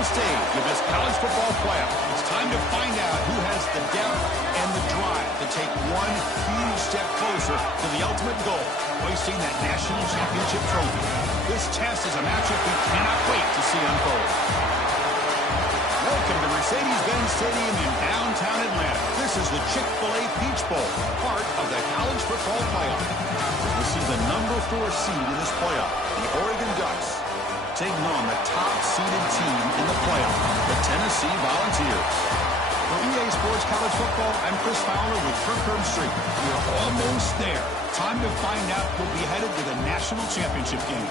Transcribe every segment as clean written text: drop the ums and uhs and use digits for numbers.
final stage of this college football playoff. It's time to find out who has the depth and the drive to take one huge step closer to the ultimate goal, hoisting that national championship trophy. This test is a matchup we cannot wait to see unfold. Welcome to Mercedes-Benz Stadium in downtown Atlanta. This is the Chick-fil-A Peach Bowl, part of the college football playoff. This is the number 4 seed in this playoff, the Oregon Ducks, taking on the top-seeded team in the playoff, the Tennessee Volunteers. For EA Sports College Football, I'm Chris Fowler with Kirk Street. We're almost there. Time to find out who'll be headed to the national championship game.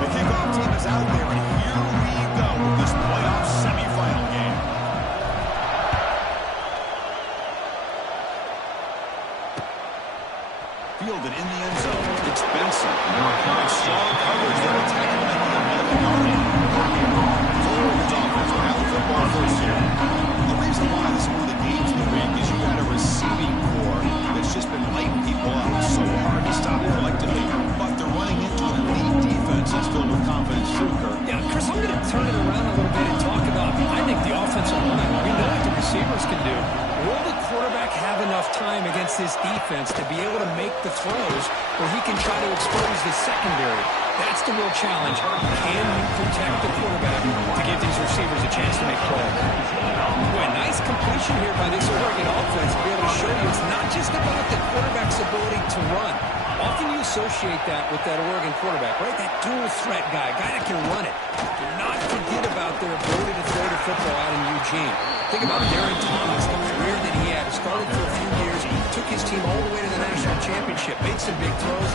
The kickoff team is out there, and here we go with this playoff semifinal game. Fielded in the end zone. It's Benson. Strong coverage there, attacking at the 11-yard line. Oregon's offense will have the football first here. The reason why this is one of the games in the week is you got a receiving core that's just been lighting people up. So hard to stop collectively, but they're running into an elite defense that's filled with confidence too, Kirk. Yeah, Chris, I'm going to turn it around a little bit and talk about, I think, the offensive line. We know what the receivers can do. Will the quarterback have enough time against this defense to be able to make the throws where he can try to expose the secondary? That's the real challenge. Can you protect the quarterback to give these receivers a chance to make plays? Boy, nice completion here by this Oregon offense to be able to show you it's not just about the quarterback's ability to run. Often you associate that with that Oregon quarterback, right? That dual threat guy that can run it. Do not forget about their ability to throw the football out in Eugene. Think about Darren Thomas, the career that he had. Started for a few years, took his team all the way to the national championship, made some big throws.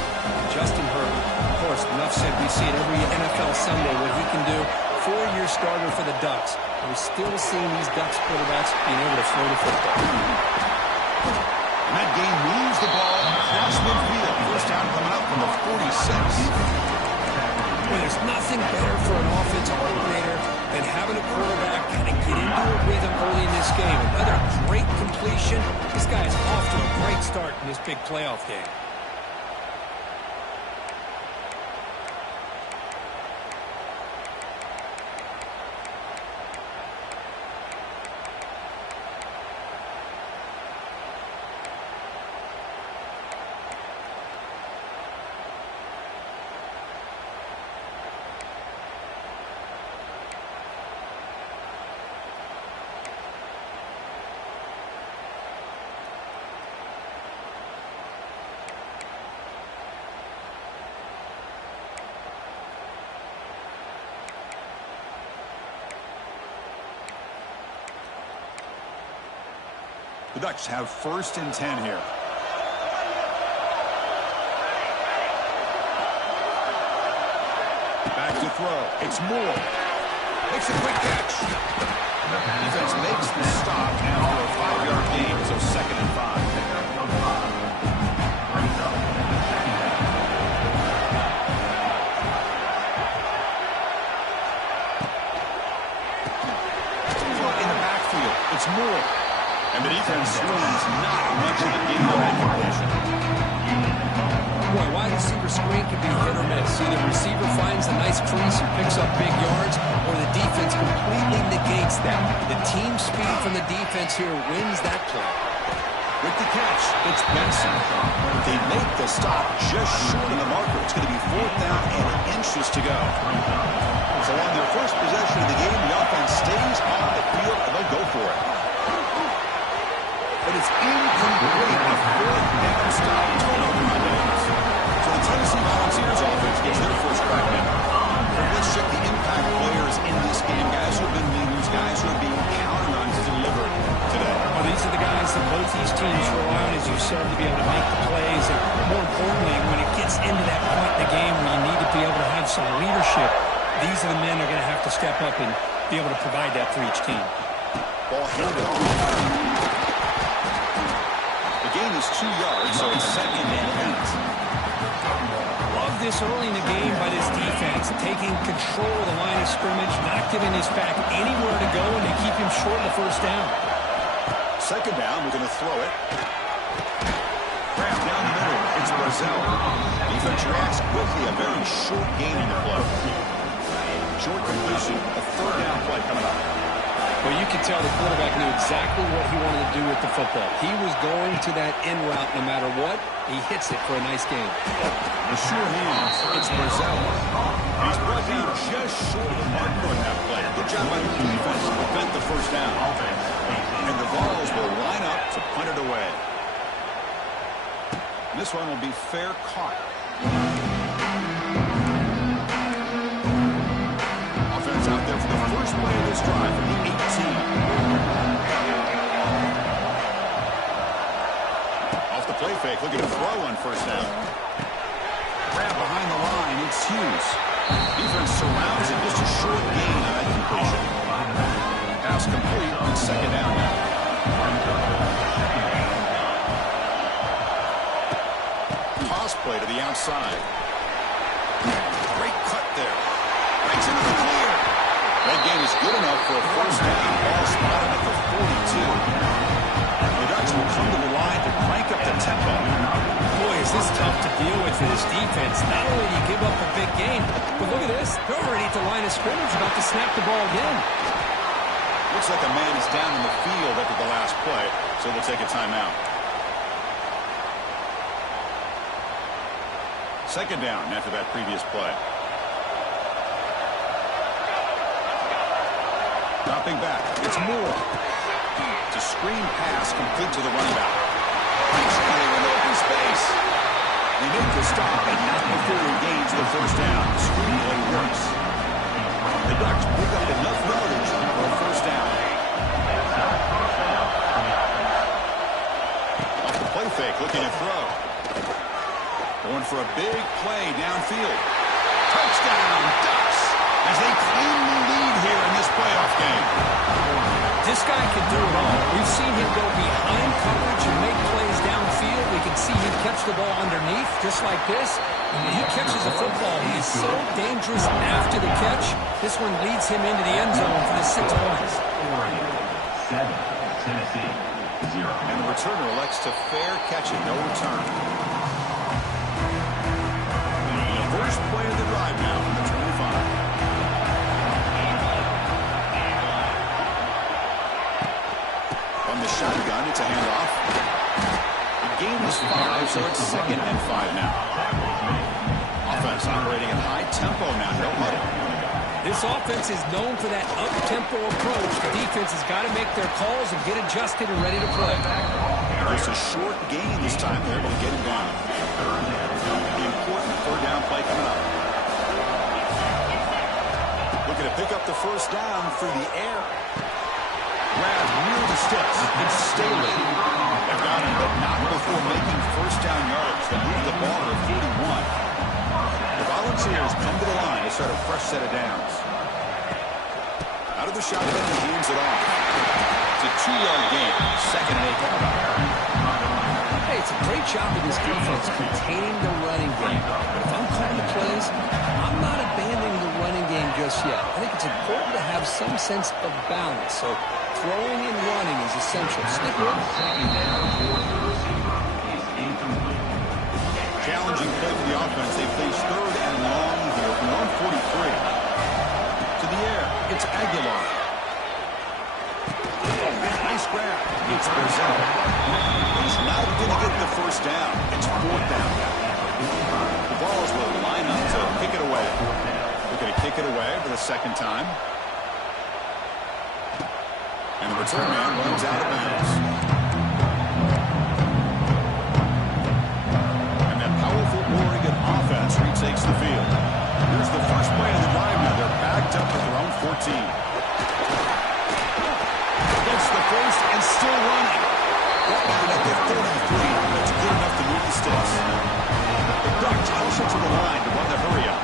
Justin Herbert, of course, enough said, we see it every NFL Sunday what he can do. 4-year starter for the Ducks. We're still seeing these Ducks quarterbacks being able to throw the football. And that game moves the ball across midfield. First down coming up from the 46. Well, there's nothing better for an offensive coordinator than having a quarterback kind of get into a rhythm early in this game. Another great completion. This guy is off to a great start in this big playoff game. The Ducks have 1st and 10 here. Back to throw. It's Moore. Makes a quick catch. Defense makes the stop after a 5-yard gain, so 2nd and 5. In the backfield, it's Moore. And the defense screens not much of a game on that completion. Boy, wide receiver screen can be hit or miss. Either receiver finds a nice crease and picks up big yards, or the defense completely negates that. The team speed from the defense here wins that play. With the catch, it's Benson. They make the stop just short of the marker. It's going to be 4th down and inches to go. So on their first possession of the game, the offense stays on the field, and they'll go for it. But it's incomplete. A 4th down stop. Turnover on downs. So the Tennessee Volunteers offense gets their first crack in. Let's check the impact players in this game. Guys who have been leaders, guys who are being counted on to deliver today. Well, these are the guys that both these teams rely on, as you said, to be able to make the plays. And more importantly, when it gets into that point in the game where you need to be able to have some leadership, these are the men that are going to have to step up and be able to provide that for each team. Ball handed off. The gain is 2 yards, so it's 2nd and 8. Love this early in the game by this defense, taking control of the line of scrimmage, not giving his back anywhere to go, and they keep him short of the first down. Second down, we're going to throw it. Grab down the middle. It's Brazil. Defense reacts quickly. A very short gain in the play. Short completion. A third down play coming up. Well, you can tell the quarterback knew exactly what he wanted to do with the football. He was going to that in route no matter what. He hits it for a nice gain. The sure hands. It's Brazil. He's brought down just short of the marker on that play. Good job by the defense to prevent the first down. And the Vols will line up to punt it away. This one will be fair caught. Offense out there for the first play of this drive from the 18. Off the play fake, looking to throw on first down. Grab behind the line, it's Hughes. Defense surrounds him, just a short gain on that completion. Pass complete on second down now. Toss play to the outside. Great cut there. Breaks into the clear. That gain is good enough for a first down. Ball spotted at the 42. The Ducks will come to the line to crank up the tempo. Boy, is this tough to deal with for this defense. Not only do you give up a big gain, but look at this. They're already at the line of scrimmage, about to snap the ball again. Looks like a man is down in the field after the last play, so they'll take a timeout. Second down after that previous play. Dropping back. It's Moore. It's a screen pass complete to the running back. He's clear in open space. He made the stop, and not before he gains the first down. The screen play works. The Ducks pick up enough yardage for a first down. Off the play fake, looking to throw. Going for a big play downfield. Touchdown, Ducks, as they claim the lead here in this playoff game. This guy can do it all. We've seen him go behind coverage and make plays downfield. We can see him catch the ball underneath, just like this. And when he catches the football, he's so dangerous after the catch. This one leads him into the end zone for the 6 points. 7, Tennessee, 0. And the returner elects to fair catch it, no return. First play of the drive now from the 25. From the shotgun, it's a handoff. The game is 5, so it's 2nd and 5 now. Offense operating at high tempo now. No huddle. This offense is known for that up-tempo approach. The defense has got to make their calls and get adjusted and ready to play. Just a short gain this time. They're able to get him down. The important third down play coming up. Looking to pick up the first down through the air. Grab near the sticks. It's Staley. They've got him, but not before making first down yards. They move the ball to 41. The Volunteers come to the line to start a fresh set of downs. Out of the shotgun, he hands it off. It's a 2-yard gain. 2nd and 8 coming up. Hey, it's a great job of this defense containing the running game. But if I'm calling the plays, I'm not abandoning the running game just yet. I think it's important to have some sense of balance. So throwing and running is essential. Stick with it. Challenging play for the offense. They face 3rd and long here from 143. To the air. It's Aguilar. Nice grab. It's Brazil. He's not going to get the first down. It's 4th down. The Vols will line up to kick it away. They're going to kick it away for the 2nd time. And the return man runs out of bounds. And that powerful Oregon offense retakes the field. Here's the first play of the drive now. They're backed up at their own 14. Against the first and still running. That line at the 33. That's good enough to move the sticks. The Ducks also to the line to run the hurry up.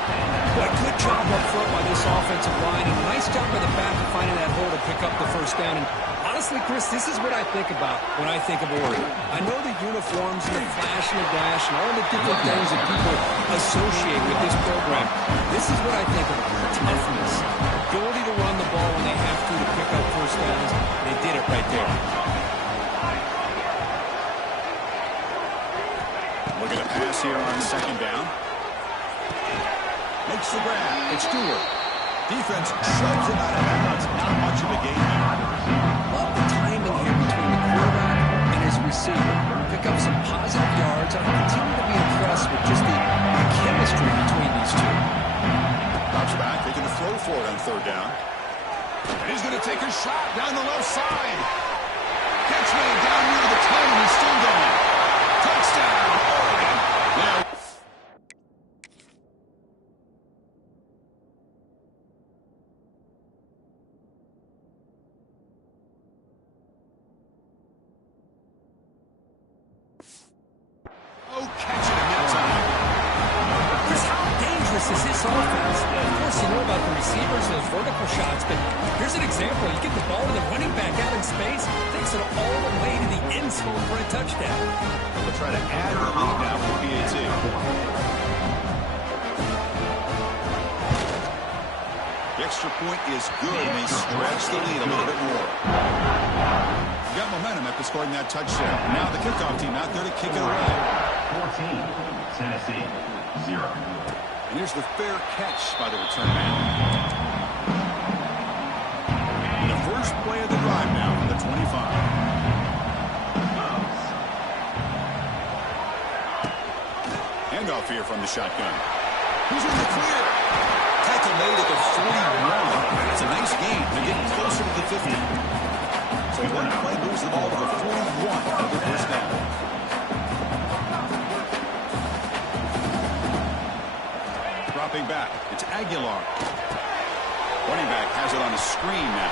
Boy, good job up front by this offensive line. And nice job by the back of finding that hole to pick up the first down. And honestly, Honestly, Chris, this is what I think about when I think of Oregon. I know the uniforms and the flash and the dash and all the different things that people associate with this program. This is what I think of: toughness, ability to run the ball when they have to pick up first downs. They did it right there. Looking to pass here on second down. Makes the grab. It's Stewart. Defense shoves it out of bounds. Not much of a gain there. Love the timing here between the quarterback and his receiver. Pick up some positive yards. I continue to be impressed with just the chemistry between these two. Drops back, taking the throw for it on third down. And he's going to take a shot down the left side. Catch made down near the 10, and he's still going. Touchdown, Oregon. Now, catch it in that time. Chris, how dangerous is this offense? Of course, you know about the receivers, those vertical shots, but here's an example. You get the ball to the running back out in space, takes it all the way to the end zone for a touchdown. They'll try to add the lead now for PAT. The extra point is good, and they stretch the lead a little bit more. You got momentum after scoring that touchdown. Now the kickoff team out there to kick it away. 14, Tennessee, 0. And here's the fair catch by the return man. The first play of the drive now from the 25. Handoff here from the shotgun. Who's in the clear? Tackle made at the 41. It's a nice gain. They're getting closer to the 50. So one play moves the ball to the 41 of the first down. Dropping back. It's Aguilar. Running back has it on a screen now.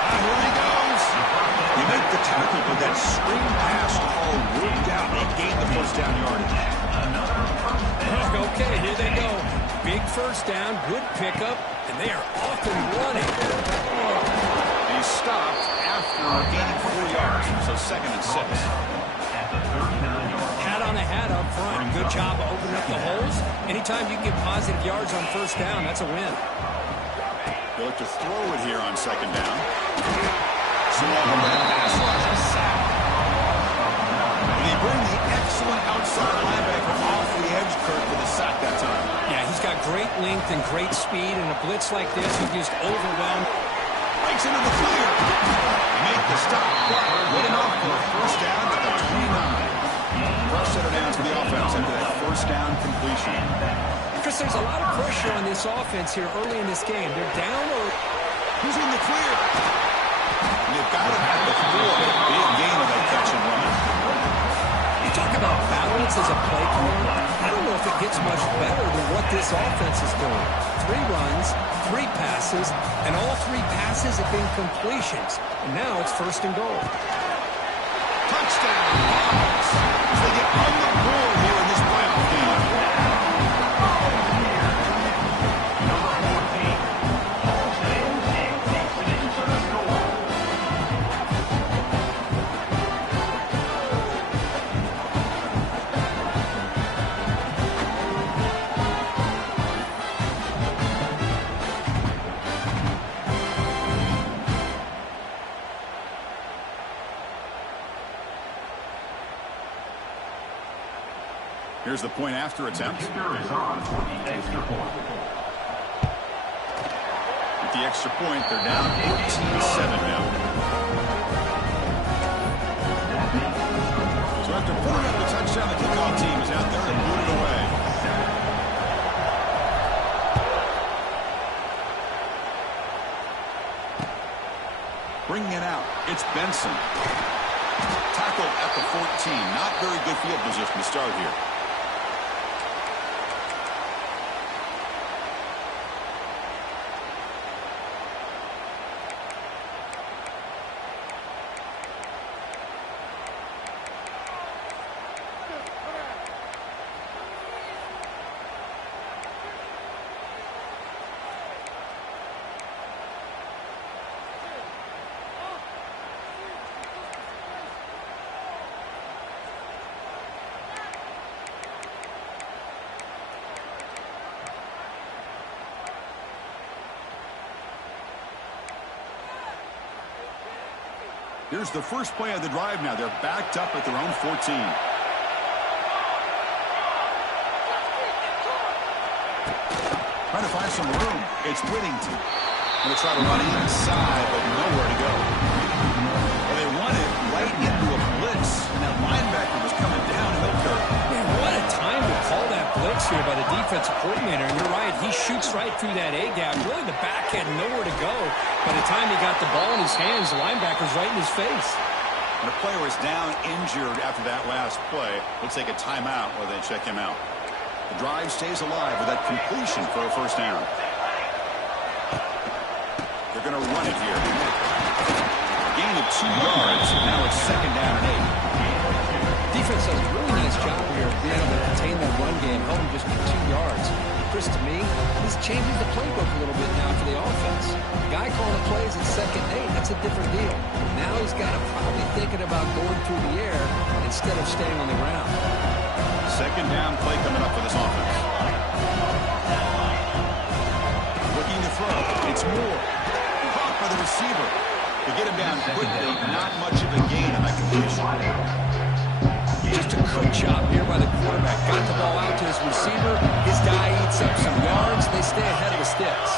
And here he goes. You make the tackle, but that screen pass all worked out. They gain the first down yardage. Okay, here they go. Big first down, good pickup, and they are off and running. He stopped after gaining 4 yards, so 2nd and 6. Hat on the hat up front. Good job of opening up the holes. Anytime you can get positive yards on first down, that's a win. They look to throw it here on second down. Small pass rush, a sack. And they bring the excellent outside linebacker off the edge, Kirk, for the sack that time. Yeah, he's got great length and great speed, and a blitz like this, he just overwhelmed. Breaks into the clear. Make the stop. Good enough for a first down at the 29. First set of downs for the offense after that first down completion. Chris, there's a lot of pressure on this offense here early in this game. They're down or... Who's in the clear? And they've got him at the 4. Big gain of that catch and run. You talk about balance as a play caller. I don't know if it gets much better than what this offense is doing. 3 runs, 3 passes, and all 3 passes have been completions. And now it's first and goal. Touchdown, Vols. They get on the board here in this playoff game. Here's the point after attempt. Kicker is on for the extra point. With the extra point, they're down 14-7 now. So after putting up the touchdown, the kickoff team is out there and boot it away. Bringing it out, it's Benson. Tackled at the 14. Not very good field position to start here. Here's the first play of the drive now. They're backed up at their own 14. Trying to find some room. It's Whittington. Going to try to run inside, but nowhere to go. Well, they run it right into a blitz, and that linebacker was coming downhill. Man, what a time to call that blitz here by the defensive coordinator. And you're right, he shoots right through that A-gap. Really, the back had nowhere to go. By the time he got the ball in his hands, the linebacker's right in his face. And the player is down injured after that last play. Looks like a timeout while they check him out. The drive stays alive with that completion for a first down. They're going to run it here. Gain of 2 yards. Now it's second down and 8. Defense does a really nice job here of being able to contain that run game, held him just for 2 yards. Chris, to me, this changes the playbook a little bit now for the offense. The guy calling the plays at second and 8, that's a different deal. Now he's got to probably thinking about going through the air instead of staying on the ground. Second down play coming up for this offense. Looking to throw. It's Moore. Caught by the receiver. To get him down quickly, not much of a gain on that completion. Just a good job here by the quarterback. Got the ball out to his receiver. His guy eats up some yards. They stay ahead of the sticks.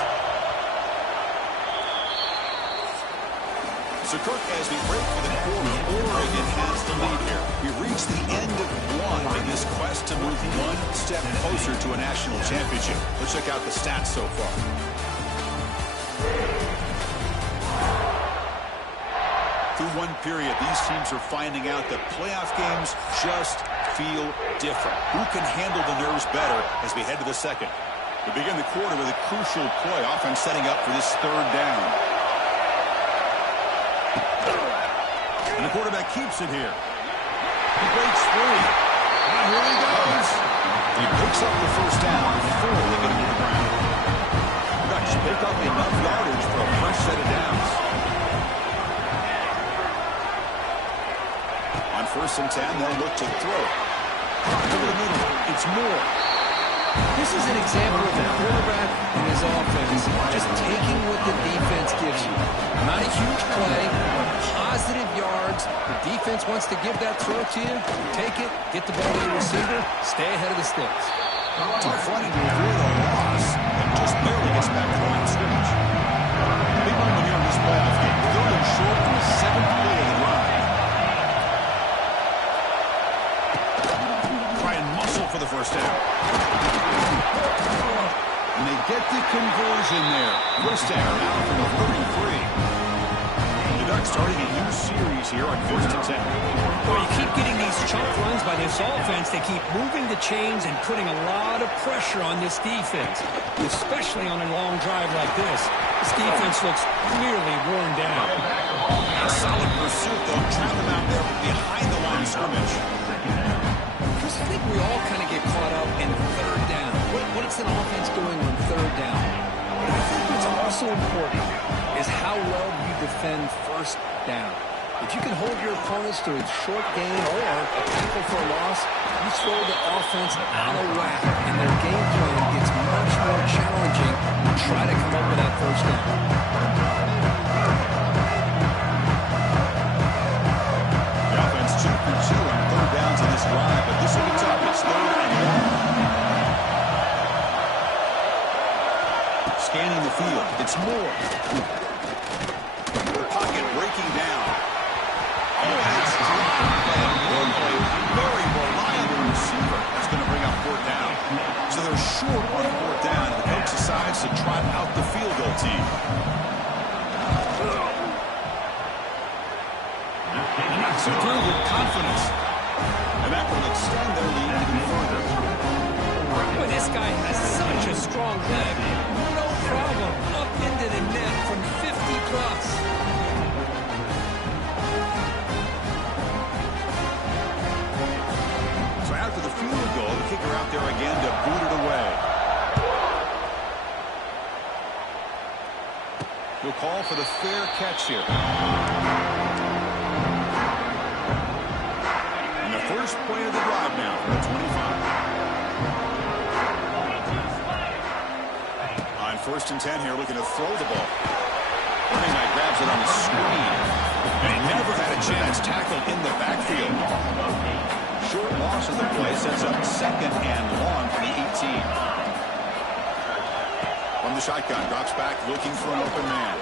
So, Kirk, as we break for the quarter, Oregon has the lead here. We reach the end of one in this quest to move one step closer to a national championship. Let's check out the stats so far. Through one period, these teams are finding out that playoff games just feel different. Who can handle the nerves better as we head to the second? We begin the quarter with a crucial play, often setting up for this third down. And the quarterback keeps it here. He breaks free. And here he goes. He picks up the first down before they get him to the ground. Ducks pick up enough yardage for a fresh set of downs. On 1st and 10, they'll look to throw. Over the middle, it's Moore. This is an example of a quarterback and his offense just taking what the defense gives you. Not a huge play, but positive yards. The defense wants to give that throw to you. Take it, get the ball to the receiver, stay ahead of the sticks. Tough running to avoid a loss, and just barely gets back to the line of scrimmage. Big moment here in this playoff game. 3rd and short on the 7th play of the drive. Try and muscle for the first down. And they get the conversion there. First down now from the 33. The Ducks starting a new series here on 1st and 10. Well, you keep getting these chunk runs by this offense. They keep moving the chains and putting a lot of pressure on this defense, especially on a long drive like this. This defense looks clearly worn down. A solid pursuit, though. Trap them out there behind the line of scrimmage. Chris, I think we all kind of get caught up in 3rd down. What is an offense doing on 3rd down? But I think what's also important is how well you defend 1st down. If you can hold your opponents to a short gain or a tackle for a loss, you throw the offense out of whack, and their game plan gets much more challenging to try to come up with that 1st down. The offense 2 for 2 on 3rd downs in this drive, but this will be tough. It's 3rd and 1. Scanning the field, it's Moore. The pocket breaking down. Oh, that's dropped by a normally very reliable receiver. That's going to bring up 4th down. So they're short on 4th down, and the coach decides to trot out the field goal team. So through with confidence. And that will extend their lead even further. But this guy has such a strong leg. No problem. Up into the net from 50 plus. So after the field goal, the kicker out there again to boot it away. He'll call for the fair catch here. And the first play of the drive now from the 25. On 1st and 10 here, looking to throw the ball. Running back grabs it on the screen. And he never had a chance. Tackled in the backfield. Short loss of the play sets up second and long for the 18. From the shotgun, drops back, looking for an open man.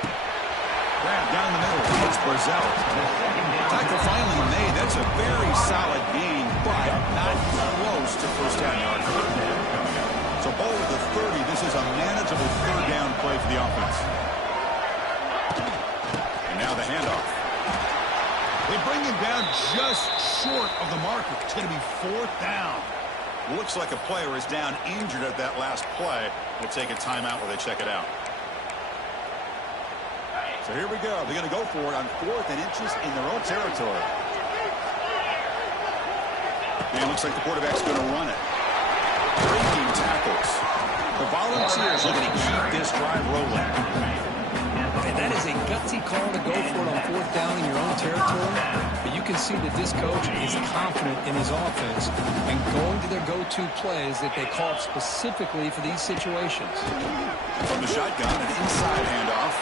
Grab down the middle. It's Brazil. Tackle finally made. That's a very solid gain, but not close to first down yard. So ball with the 30. This is a manageable third down play for the offense. And now the handoff. They bring him down just short of the marker. It's going to be fourth down. Looks like a player is down injured at that last play. We'll take a timeout while they check it out. So here we go. They're going to go for it on 4th and inches in their own territory. And it looks like the quarterback's going to run it. Breaking tackles. The Volunteers looking to keep this drive rolling. And that is a gutsy call to go for it on 4th down in your own territory. But you can see that this coach is confident in his offense and going to their go-to plays that they call up specifically for these situations. From the shotgun, an inside handoff.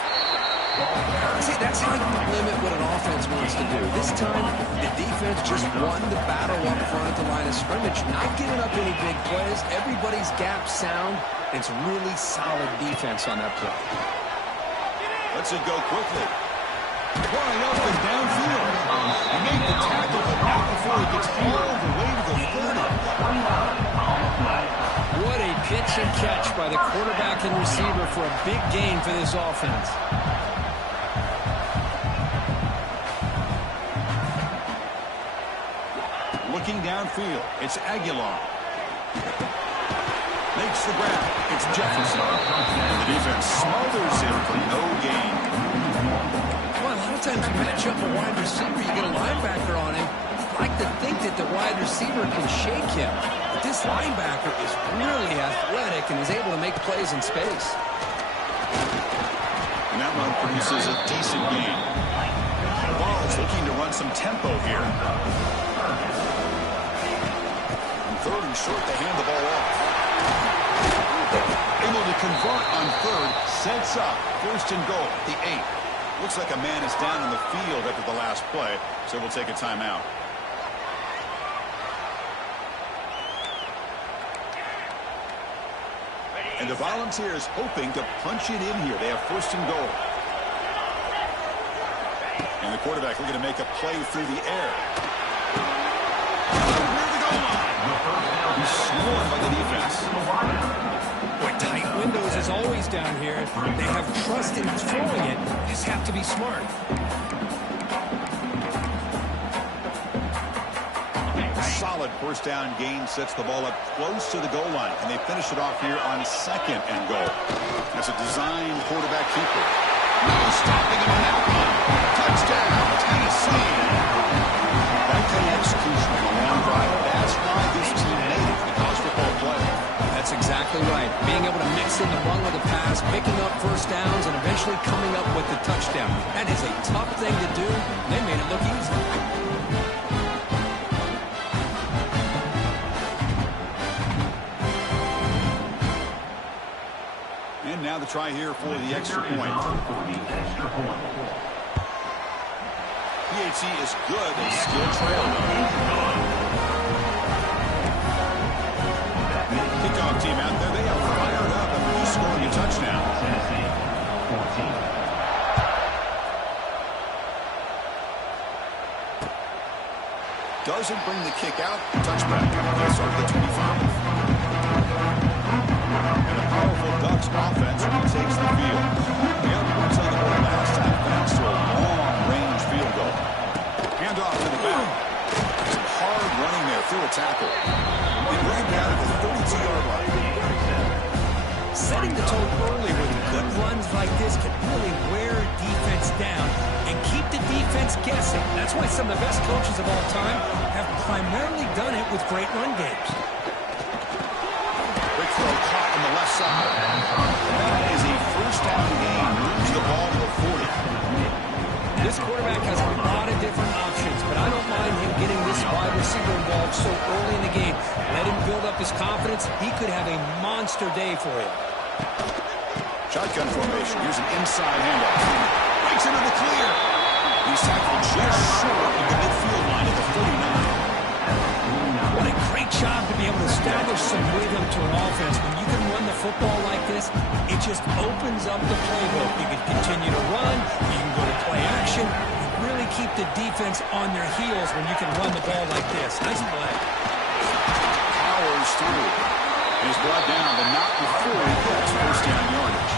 See, that's how you limit what an offense wants to do. This time, the defense just won the battle up front at the line of scrimmage, not giving up any big plays. Everybody's gap sound. It's really solid defense on that play. Lets it go quickly. Flying up and downfield. He made the tackle, but not before he gets all the way to the 30. What a pitch and catch by the quarterback and receiver for a big gain for this offense. Looking downfield, it's Aguilar. Makes the grab. It's Jefferson. And the defense smothers him for no gain. Well, a lot of times you match up a wide receiver, you get a linebacker on him. I like to think that the wide receiver can shake him. But this linebacker is really athletic and is able to make plays in space. And that run produces a decent gain. The Vols looking to run some tempo here. On 3rd and short, they hand the ball off. Able to convert on 3rd, sets up 1st and goal, the 8. Looks like a man is down in the field after the last play, so we'll take a timeout. And the Volunteers hoping to punch it in here. They have 1st and goal. And the quarterback looking to make a play through the air. Near the goal line. He's swarmed by the defense. Boy, tight windows is always down here. They have trust in throwing it. Just have to be smart. Solid 1st down gain sets the ball up close to the goal line, and they finish it off here on 2nd and goal. That's a design quarterback keeper. No stopping him on that one. Touchdown, Tennessee. That kind of execution on a long drive. That's why this team made it the college football player. That's exactly right. Being able to mix in the run with the pass, picking up 1st downs, and eventually coming up with the touchdown. That is a tough thing to do. They made it look easy. And now the try here for the extra point. PAT is good. They still trail. Kickoff team out there. They are fired up after just scoring a touchdown. Doesn't bring the kick out. Touchback. They start at the 25. And a powerful Ducks offense retakes the field. They got points on the board last time thanks to a long-range field goal. Hand off to the back. Some hard running there through a tackle. They bring down at the 32-yard line. Setting the tone early with good runs like this can really wear a defense down and keep the defense guessing. That's why some of the best coaches of all time have primarily done it with great run games. Quick throw caught on the left side. That is a 1st down gain. Moves the ball to the 40. This quarterback has a lot of different options, but I don't mind him getting this wide receiver involved so early in the game. Let him build up his confidence. He could have a monster day for you. Shotgun formation. Here's an inside handoff. Breaks into the clear. He's tackled just short of the midfield line at the 49. What a great job to be able to establish some rhythm to an offense. When you can run the football like this, it just opens up the playbook. You can continue to run. You can go to play action. You really keep the defense on their heels when you can run the ball like this. Nice play. Powers through. He's brought down, but not before he gets first down yardage.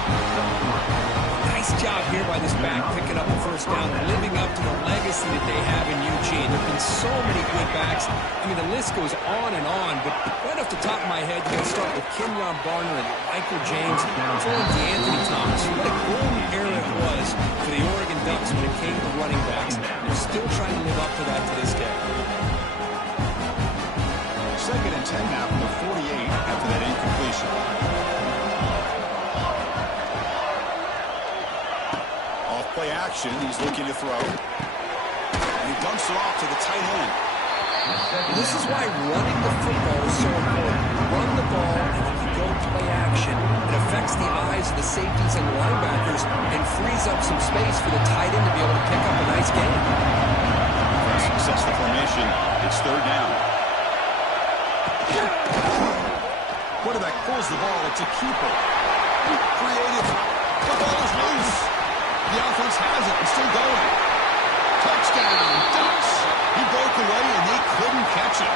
Nice job here by this back, picking up the first down, living up to the legacy that they have in Eugene. There have been so many good backs. I mean, the list goes on and on, but right off the top of my head, you're going to start with Kenyon Barner and Michael James, and D'Anthony Thomas. What a golden era it was for the Oregon Ducks when it came to running backs. They're still trying to live up to that to this day. Second and 10 now from the 48 after that incompletion. Play action. He's looking to throw. And he dumps it off to the tight end. This is why running the football is so important. Run the ball, and then you go play action. It affects the eyes of the safeties and linebackers and frees up some space for the tight end to be able to pick up a nice game. Successful formation. It's third down. Quarterback pulls the ball. It's a keeper. Creative. The ball is loose. The offense has it and still going. Touchdown, Ducks. He broke away and they couldn't catch him.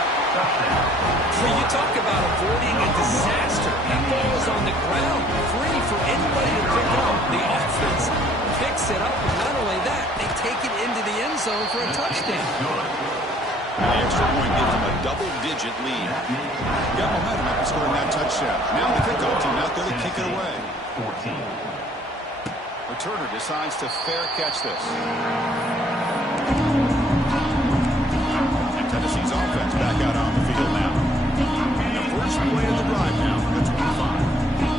So you talk about avoiding a disaster. That ball is on the ground, free for anybody to pick up. The offense picks it up, and not only that, they take it into the end zone for a touchdown. The extra point gives them a double-digit lead. Got momentum after scoring that touchdown. Now the kickoff team out there to kick it away. 14. Returner decides to fair catch this. And Tennessee's offense back out on the field now. The first play of the drive now from the 25.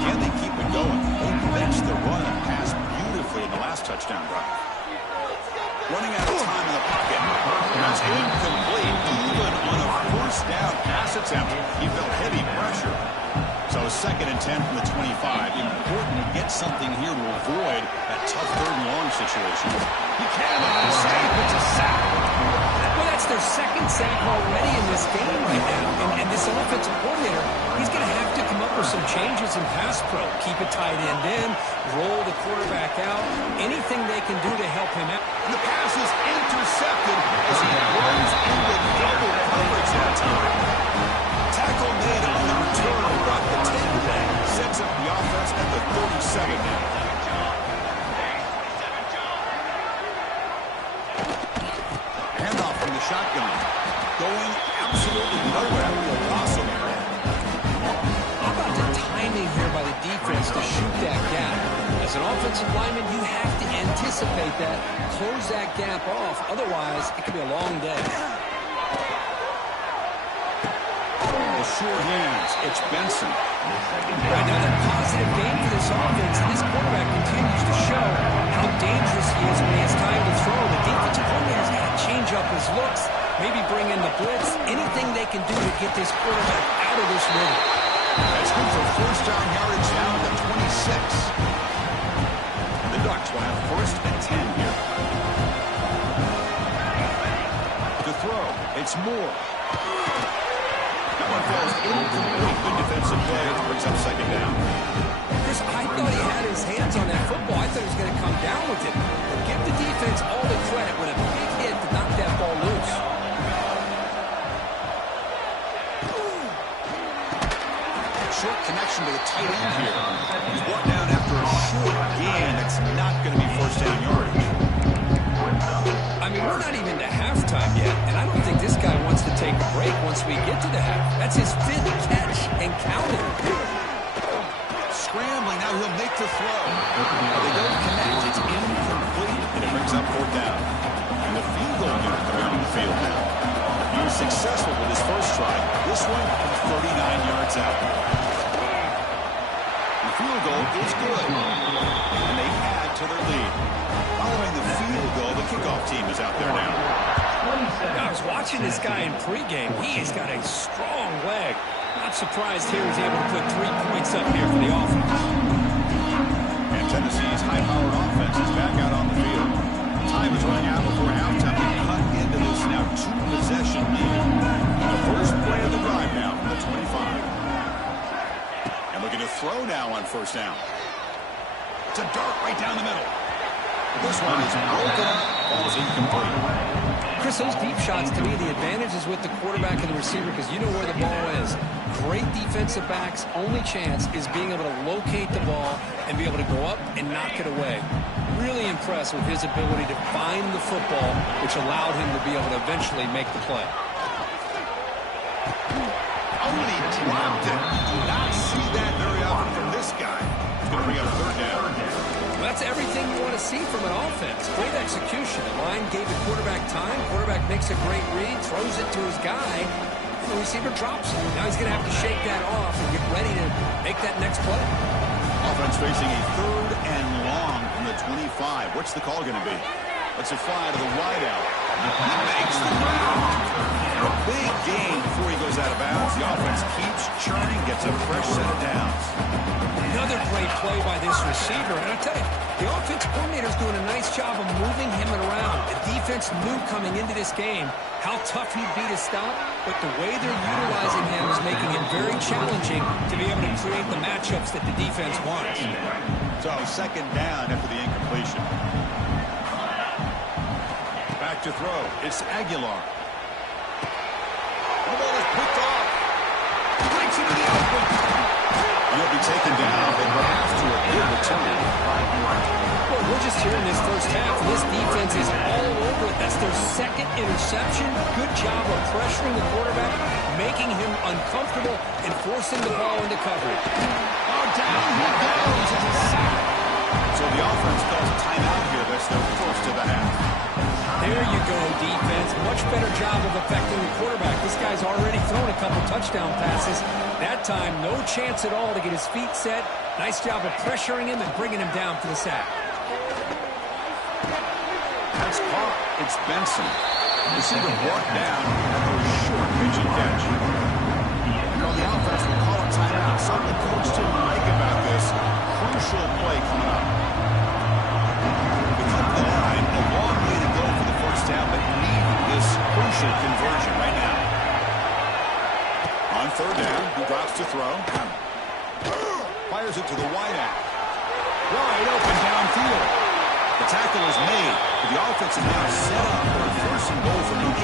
Can they keep it going? They mixed the run and pass beautifully in the last touchdown drive. Running out of time in the pocket. That's incomplete. Even on a first down pass attempt, he felt heavy pressure. So second and 10 from the 25. Important to get something here to avoid that tough third and long situation. He cannot escape. It's a sack. Well, that's their second sack already in this game right now. And this offensive coordinator, he's going to have to come up with some changes in pass pro. Keep a tight end in, roll the quarterback out, anything they can do to help him out. And the pass is intercepted as he runs into double coverage that time. Tackle made on the return, brought the takeaway, sets up the offense at the 37 now. Handoff from the shotgun, going absolutely nowhere. Awesome. How about the timing here by the defense to shoot that gap? As an offensive lineman, you have to anticipate that, close that gap off. Otherwise, it could be a long day. Short hands. It's Benson. Another positive game for this offense, and this quarterback continues to show how dangerous he is when he has time to throw. The defensive coordinator's got to change up his looks, maybe bring in the blitz, anything they can do to get this quarterback out of this rhythm. That's good for first down yardage down to 26. The Ducks will have first and 10 here. To throw, it's Moore. That one falls incomplete. Good defensive play. It brings up second down. Chris, I thought he had his hands on that football. I thought he was going to come down with it. But give the defense all the credit when a big hit to knock that ball loose. Short connection to the tight end here. He's brought down after a short gain. That's not going to be first down yardage. I mean, we're not even to halftime yet, and I don't think this guy wants to take a break once we get to the half. That's his fifth catch and counting. Scrambling, now he'll make the throw. They don't connect, it's incomplete, and it brings up fourth down. And the field goal unit coming on the field now. He was successful with his first try. This one from 39 yards out. The field goal is good, and they add to their lead. Following the field goal, the kickoff team is out there now. I was watching this guy in pregame. He has got a strong leg. Not surprised here he's able to put 3 points up here for the offense. And Tennessee's high-powered offense is back out on the field. Time is running out before halftime. We cut into this now two-possession lead. The first play of the drive now from the 25. And looking to throw now on first down. It's a dart right down the middle. This one is broken up, falls incomplete. Chris, those deep shots, to me, the advantage is with the quarterback and the receiver because you know where the ball is. Great defensive backs, only chance is being able to locate the ball and be able to go up and knock it away. Really impressed with his ability to find the football, which allowed him to be able to eventually make the play. Oh, and he dropped it. Do not see that very often from this guy. He's going to bring up third down. Well, that's everything you want to see from an offense. Great execution. The line gave the quarterback time. Quarterback makes a great read, throws it to his guy. The receiver drops it. Now he's going to have to shake that off and get ready to make that next play. Offense facing a third and long from the 25. What's the call going to be? Let's a fly to the wideout. He makes the ground. A big gain before he goes out of bounds. The offense keeps churning, gets a fresh set of downs. Another great play by this receiver. And I tell you, the offense coordinator's doing a nice job of moving him around. The defense knew coming into this game how tough he'd be to stop, but the way they're utilizing him is making it very challenging to be able to create the matchups that the defense wants. So second down after the incompletion. Back to throw. It's Aguilar. The ball is picked off. Breaks into the open. He'll be taken down, but after a good return. Well, we're just here in this first half, and this defense is all over it. That's their second interception. Good job of pressuring the quarterback, making him uncomfortable, and forcing the ball into coverage. Oh, down he goes. It's a sack. So the offense calls a timeout here. That's their first of the half. There you go, defense. Much better job of affecting the quarterback. This guy's already thrown a couple touchdown passes. That time, no chance at all to get his feet set. Nice job of pressuring him and bringing him down for the sack. That's caught. It's Benson. Receiver brought down after a short pitch and catch. The offense will call a timeout. Something the coach didn't like about this. Crucial play coming up. We cut the line. A long way to go for the first down, but need this crucial conversion right now. On third down, he drops to throw. Fires it to the wideout. Wide open downfield. The tackle is made, but the offense is now set up for a first and goal from the 8.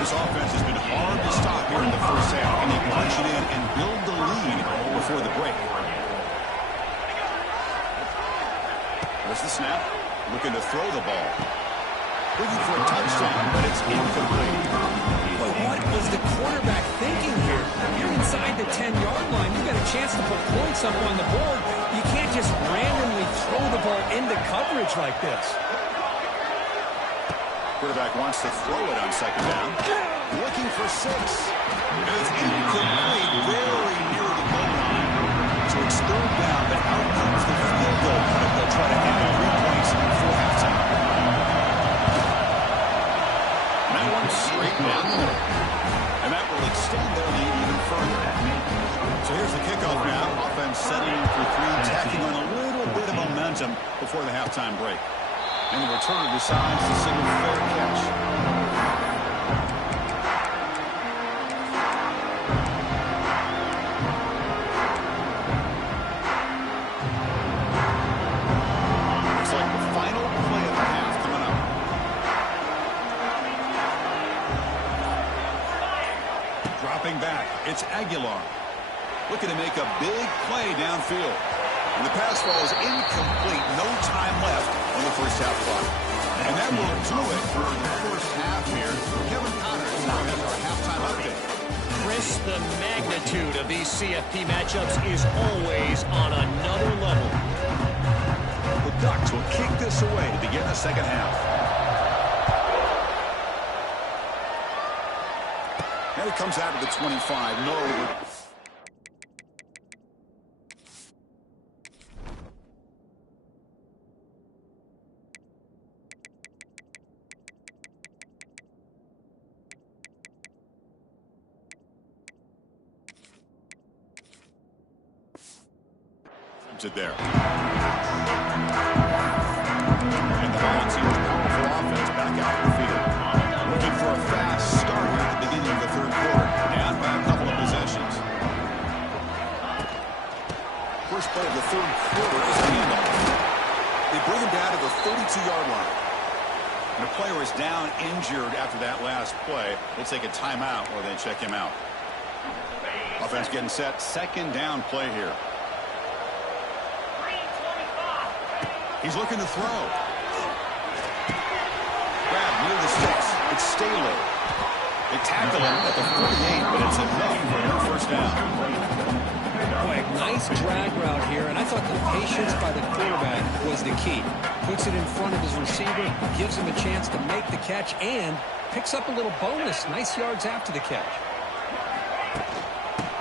This offense has been hard to stop here in the first half, and they punch it in and build the lead before the break. There's the snap. Looking to throw the ball. Looking for a touchdown, but it's incomplete. But what was the quarterback thinking here? You're inside the 10-yard line. You've got a chance to put points up on the board. You can't just randomly throw the ball into coverage like this. Quarterback wants to throw it on second down. Looking for 6. It's incomplete, very near the goal line. So it's third down, but out comes the field goal. They'll try to add 3 points for halftime. And that one straight down the middle. And that will extend their lead even further. So here's the kickoff now. Offense settling for 3, tacking on a little bit of momentum before the halftime break. And the returner decides to signal fair catch. Looks like the final play of the half coming up. Dropping back, it's Aguilar. Looking to make a big play downfield. And the pass ball is incomplete. No time left on the first half clock. And that will do it for the first half here. Kevin Connors now has our halftime update. Chris, the magnitude of these CFP matchups is always on another level. The Ducks will kick this away to begin the second half. And it comes out of the 25. No. absorbs it there. And the Volunteers' powerful offense back out on the field. Looking for a fast start here at the beginning of the third quarter. Down by a couple of possessions. First play of the third quarter is a handoff. They bring him down to the 32-yard line. And a player is down injured after that last play. They take a timeout or they check him out. Offense getting set. Second down play here. He's looking to throw. Grab near the sticks. It's Staley. They tackle him at the 48, but it's enough for no first down. Boy, nice drag route here, and I thought the patience by the quarterback was the key. Puts it in front of his receiver, gives him a chance to make the catch, and picks up a little bonus. Nice yards after the catch.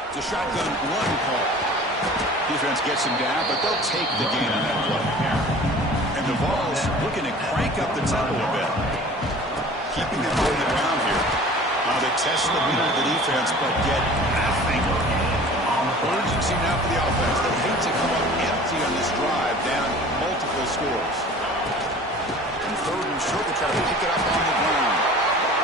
It's a shotgun run call. Defense gets him down, but they'll take the gain on that play. And the Vols looking to crank up the tempo a bit. Keeping them on the ground here. They test the middle of the defense, but get nothing. Urgency now for the offense. They hate to come up empty on this drive, down multiple scores. And third and short, they try to pick it up on the ground.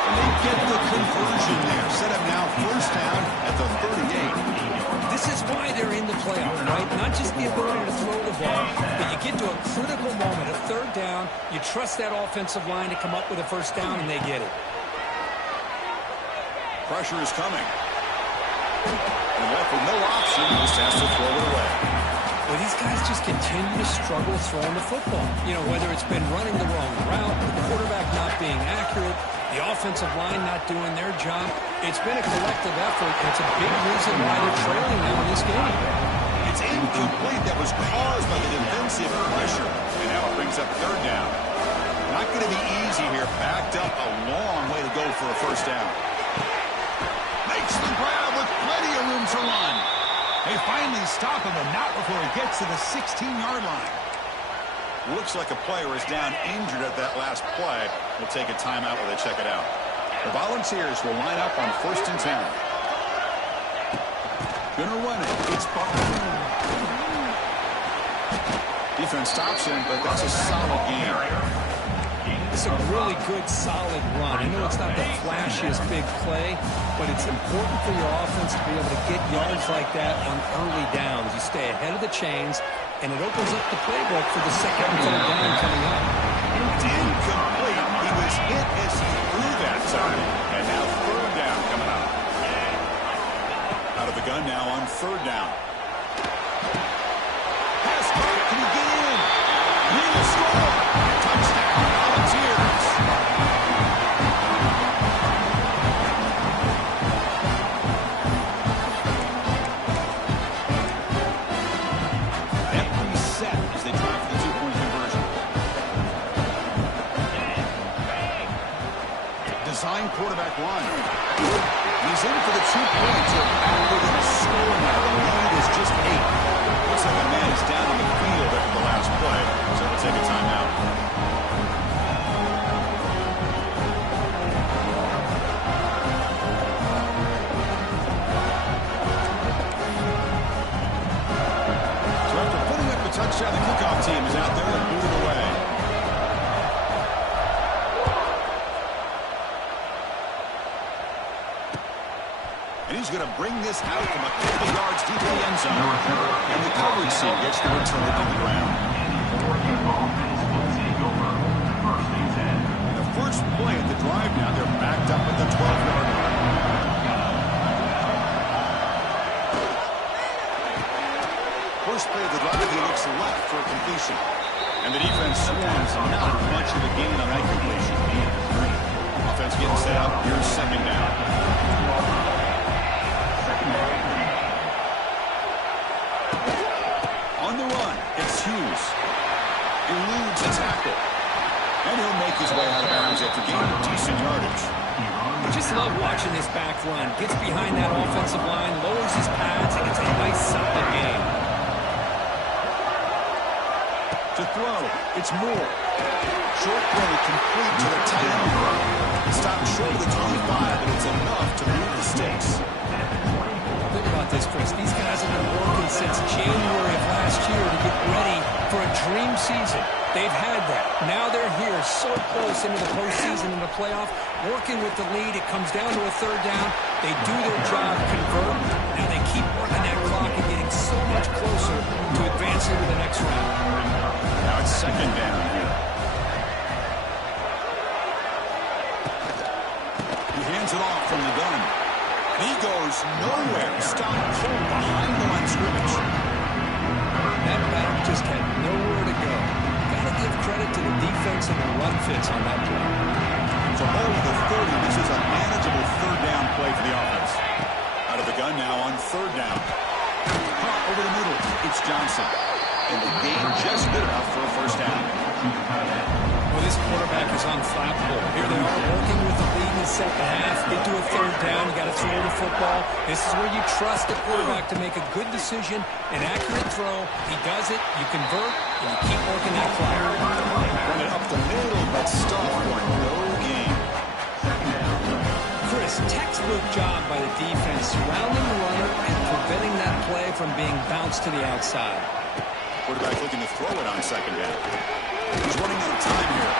And they get the conversion there. Set up now first down at the 38. This is why they're in the playoff, right? Not just the ability to throw the ball, but you get to a critical moment, a third down. You trust that offensive line to come up with a first down, and they get it. Pressure is coming. And left with no option, he just has to throw it away. Well, these guys just continue to struggle throwing the football. You know, whether it's been running the wrong route, the quarterback not being accurate, the offensive line not doing their job. It's been a collective effort, and it's a big reason why they're trailing now in this game. It's incomplete. That was caused by the defensive pressure. And now it brings up third down. Not going to be easy here. Backed up a long way to go for a first down. Makes the grab with plenty of room to run. They finally stop him, but not before he gets to the 16-yard line. Looks like a player is down injured at that last play. We'll take a timeout while they check it out. The Volunteers will line up on 1st and 10. Gonna run it. It's Butler. Defense stops him, but that's a solid game. It's a really good, solid run. I know it's not the flashiest big play, but it's important for your offense to be able to get yards like that on early downs. You stay ahead of the chains, and it opens up the playbook for the second and third down coming up. It's incomplete. He was hit as he threw that time, and now third down coming up. Out of the gun now on third down. Pass caught. Can he get in? He will score. Touchdown, Volunteers. That reset as they try for the two-point conversion. Design quarterback run. He's in for the 2 points. They're going to score now. The lead is just 8. Looks like a man is down on the field after the last play, so we'll take a timeout. So after putting up the touchdown, the kickoff team is out there to boot it away. And he's going to bring this out from a couple yards deep in the end zone. And the coverage team gets the return on the ground. And the first play at the drive now, they're backed up at the 12-yard line. First play of the drive, he looks left for a completion. And the defense swarms not much of a gain on that completion. Offense getting set up. Here's second down. On the run, it's Hughes. Eludes a tackle. And he'll make his way out of bounds after gaining decent yardage. I just love watching this back run. Gets behind that offensive line, lowers his pads, and it's a nice, solid game. To throw, it's Moore. Short throw complete to the tight end. It stopped short of the 25, but it's enough to move the sticks. Think about this, Chris. These guys have been working since January of last year to get for a dream season. They've had that. Now they're here so close into the postseason and the playoff. Working with the lead, it comes down to a third down. They do their job, convert. Now they keep working that clock and getting so much closer to advancing to the next round. Now it's second down here. He hands it off from the gun. And he goes nowhere. Stop pulled behind the line of scrimmage. That back just had nowhere to go. Got to give credit to the defense and the run fits on that play. So ball to the 30. This is a manageable third down play for the offense. Out of the gun now on third down. Caught over the middle. It's Johnson. And the game just good enough for a first down. Well, this quarterback is unflappable. Here they are working with the lead in the second half. Into a third down. You got to throw the football. This is where you trust the quarterback to make a good decision, an accurate throw. He does it. You convert, and you keep working that clock. Run it up the middle, but stop for no gain. Chris, textbook job by the defense, surrounding the runner and preventing that play from being bounced to the outside. Quarterback looking to throw it on second down. He's running out of time here.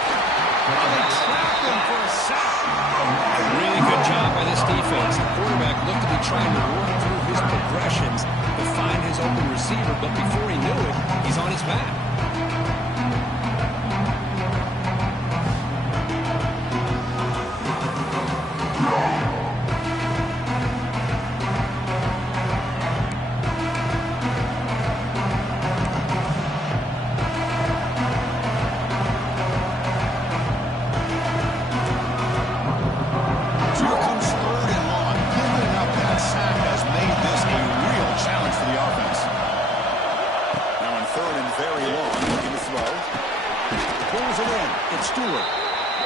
They trapped him for a sack. A really good job by this defense. The quarterback looked to be trying to work through his progressions to find his open receiver, but before he knew it, he's on his back.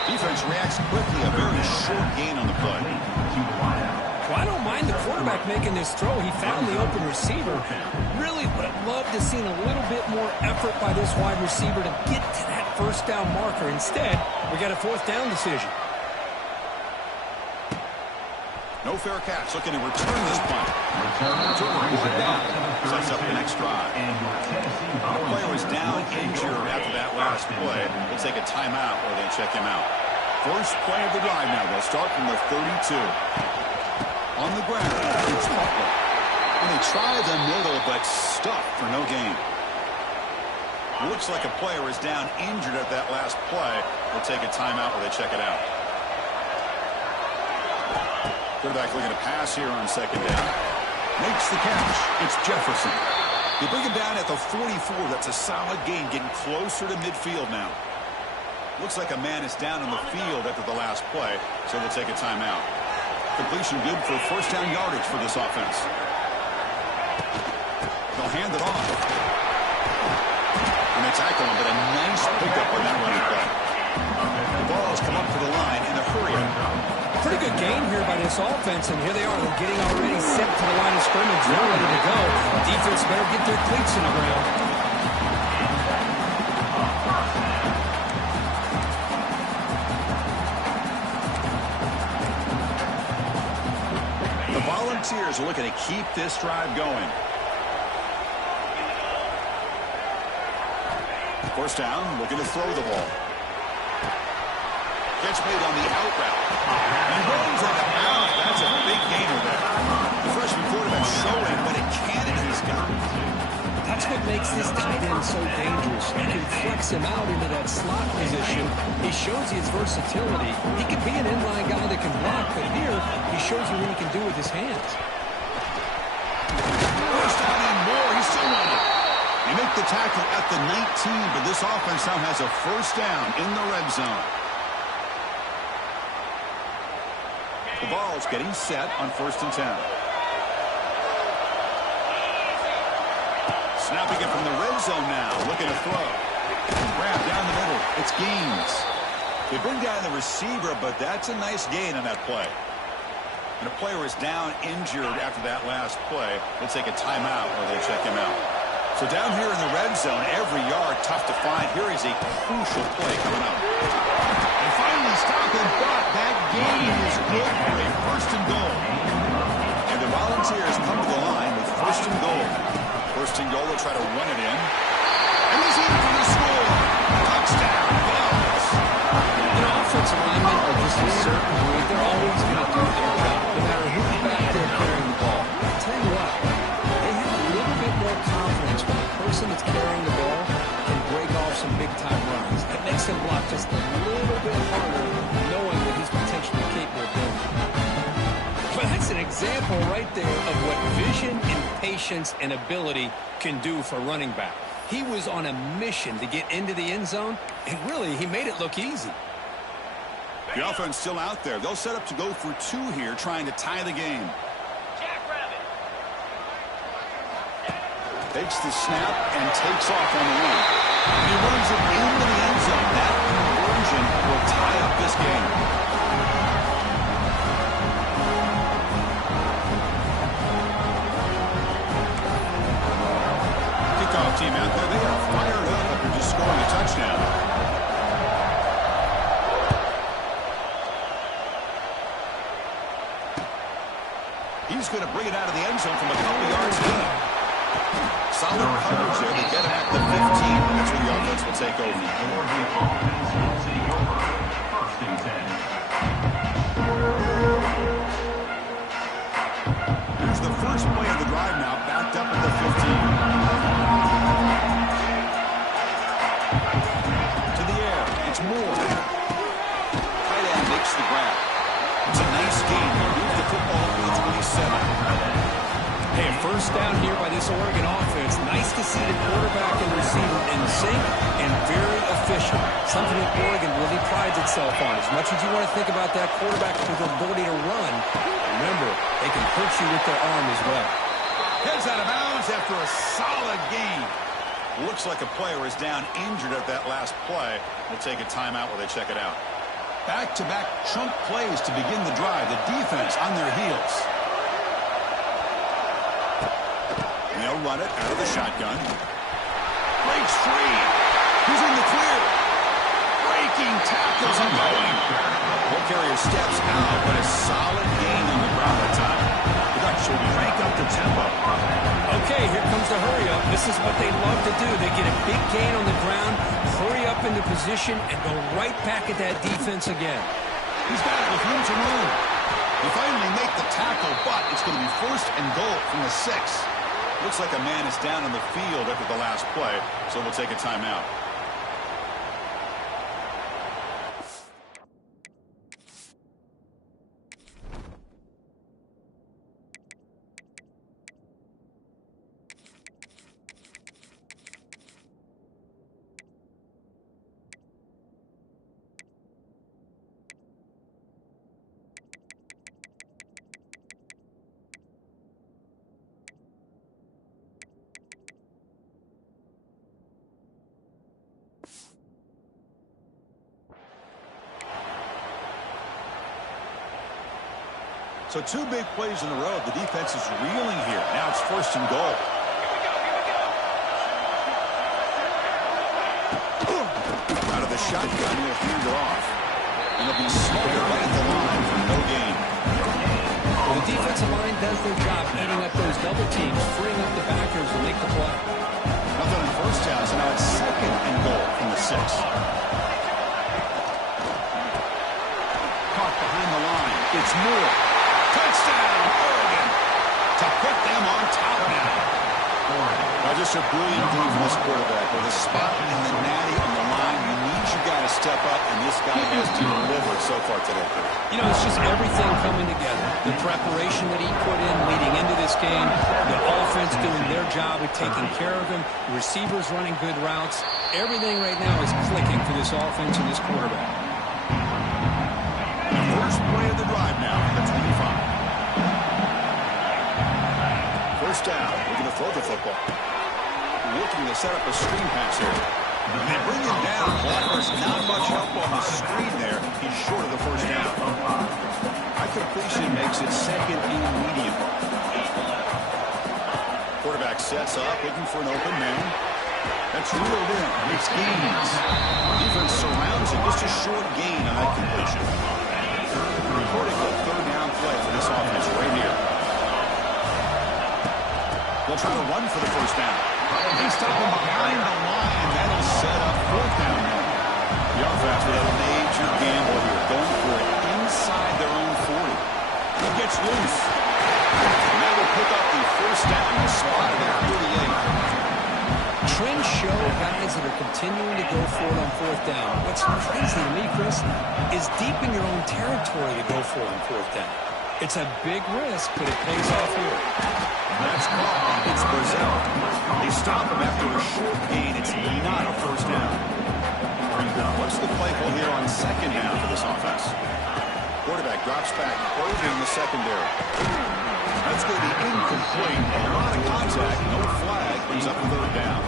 Defense reacts quickly. A very short gain on the play. Well, I don't mind the quarterback making this throw. He found the open receiver. Really would have loved to have seen a little bit more effort by this wide receiver to get to that first down marker. Instead, we got a fourth down decision. No fair catch. Looking to return this punt. Return down. Sets up the next drive. The player is down injured after that last play. We'll take a timeout or they check him out. First play of the drive now. They'll start from the 32. On the ground, it's Butler. And they try the middle, but stuffed for no gain. Looks like a player is down injured at that last play. We'll take a timeout or they check it out. Quarterback looking to pass here on second down. Makes the catch. It's Jefferson. They bring him down at the 44. That's a solid gain, getting closer to midfield now. Looks like a man is down on the field after the last play, so we'll take a timeout. Completion good for first down yardage for this offense. They'll hand it off. And they tackle him, but a nice pickup on that running play. The Vols come up to the line in a hurry. Pretty good game here by this offense, and here they are. They're getting already set to the line of scrimmage. They're ready to go. Defense better get their cleats in the ground. The Volunteers are looking to keep this drive going. First down, looking to throw the ball. Catch made on the out route. And runs out of bounds. That's a big gainer there. The freshman quarterback showing what a cannon he's got. That's what makes this tight end so dangerous. You can flex him out into that slot position. He shows you his versatility. He can be an inline guy that can block, but here he shows you what he can do with his hands. First down and more. He's still on it. They make the tackle at the 19, but this offense now has a first down in the red zone. The Vols getting set on 1st and 10. Snapping it from the red zone now. Looking to throw. Grab down the middle. It's Gaines. They bring down the receiver, but that's a nice gain on that play. And a player is down injured after that last play. We'll take a timeout or they check him out. So down here in the red zone, every yard tough to find. Here is a crucial play coming up. They finally stop him, but that gain is good for a first and goal. And the Volunteers come to the line with first and goal. First and goal, they'll try to run it in. And he's in for the score. Touchdown, Vols. You know, offensive linemen are just a certain breed. They're always going to do their job, no matter who's back there carrying the ball. I'll tell you what, they have a little bit more confidence when the person that's carrying the ball can break off some big-time runs. That makes them block just a little bit harder, knowing that he's potentially capable of doing it. Well, that's an example right there of what vision and patience and ability can do for running back. He was on a mission to get into the end zone, and really, he made it look easy. The offense still out there. They'll set up to go for 2 here, trying to tie the game. Takes the snap and takes off on the run. He runs it into the end zone. That conversion will tie up this game. Kickoff team out there. They are fired up after just scoring a touchdown. He's going to bring it out of the end zone from a couple yards in. Solid coverage there. They get him at the 15. That's where the offense will take over. First and 10. Here's the first play of the drive now, backed up at the 15. To the air. It's Moore. Tight end makes the grab. It's a nice game. They move the football to the 27. Hey, a first down here by this Oregon offense. Nice to see the quarterback and receiver in sync and very efficient. Something that Oregon really prides itself on. As much as you want to think about that quarterback with their ability to run, remember, they can hurt you with their arm as well. Heads out of bounds after a solid game. Looks like a player is down injured at that last play. We'll take a timeout while they check it out. Back-to-back chunk plays to begin the drive. The defense on their heels. They'll run it out of the shotgun. Breaks free. He's in the clear. Breaking tackles and going. Ball carrier steps out, but a solid gain on the ground that time. Production will crank up the tempo. Okay, here comes the hurry up. This is what they love to do. They get a big gain on the ground, hurry up into position, and go right back at that defense again. He's got it with room to move. They finally make the tackle, but it's going to be first and goal from the 6. Looks like a man is down on the field after the last play, so we'll take a timeout. So 2 big plays in a row. The defense is reeling here. Now it's first and goal. Out of the shotgun, he'll hand it off. And it'll be smothered right at the line for no gain. Well, the defensive line does their job eating up those double teams, freeing up the backers to make the play. Nothing on first down, so now it's second and goal from the 6. Caught behind the line. It's Moore. Touchdown, Oregon, to put them on top now. Now just a brilliant game from this quarterback. With a spot in the natty on the line, you need your guy to step up, and this guy has delivered so far today. You know, it's just everything coming together. The preparation that he put in leading into this game, the offense doing their job of taking care of him, receivers running good routes. Everything right now is clicking for this offense and this quarterback. The first play of the drive now, the 25. First down, we're going to throw the football. Looking to set up a screen pass here. And they bring him down. There's not much help on the screen there. He's short of the first down. High completion makes it second and medium. Quarterback sets up, looking for an open man. That's reeled in. Makes gains. Defense surrounds him. Just a short gain on that completion. Recording a third down play for this offense right here. They'll try to run for the first down. They stop him behind the line. That'll set up fourth down now. The offense with a major gamble here, going for it inside their own 40. He gets loose. And that will pick up the first down, spotted at 38. Trends show guys that are continuing to go for it on fourth down. What's crazy to me, Chris, is deep in your own territory to go for it on fourth down. It's a big risk, but it pays off here. That's caught. It's Brazil. They stop him after a short gain. It's not a first down. What's the play call here on second down for this offense? Quarterback drops back, closing the secondary. That's going to be incomplete. A lot of contact, no flag, brings up a third down.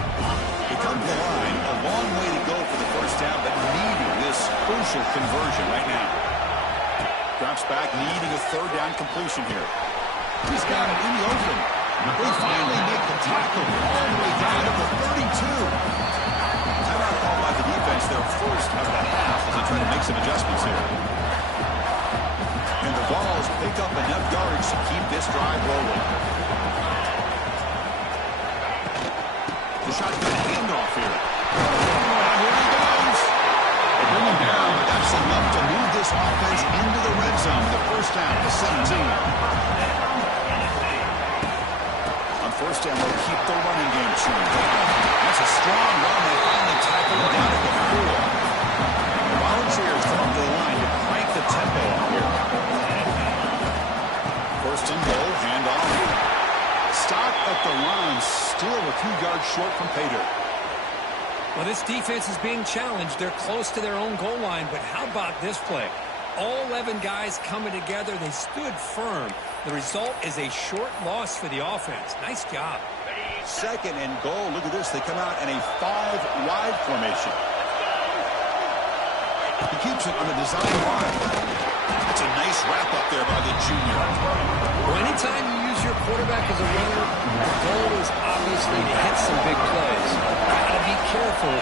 They come to the line, a long way to go for the first down, but needing this crucial conversion right now. Drops back, needing a third down completion here. He's got it in the open. They finally make the tackle all the way down to the 32. Timeout called by the defense, their first of the half, as they try to make some adjustments here. And the Vols pick up enough yards to keep this drive rolling. The shotgun handoff here. Here he goes. They bring him down, but that's enough to move this offense into the red zone. The first down to 17. On first down, they'll keep the running game churning. That's a strong run. They finally tackle him down at the 4. The Volunteers come up to the line to crank the tempo up here. First and goal, handoff. Stop at the line, still a few yards short from pay dirt. Well, this defense is being challenged. They're close to their own goal line, but how about this play? All 11 guys coming together. They stood firm. The result is a short loss for the offense. Nice job. Second and goal. Look at this. They come out in a 5-wide formation. He keeps it on the design line. That's a nice wrap-up there by the junior. Well, anytime you use your quarterback as a runner, the goal is obviously to hit some big plays. Got to be careful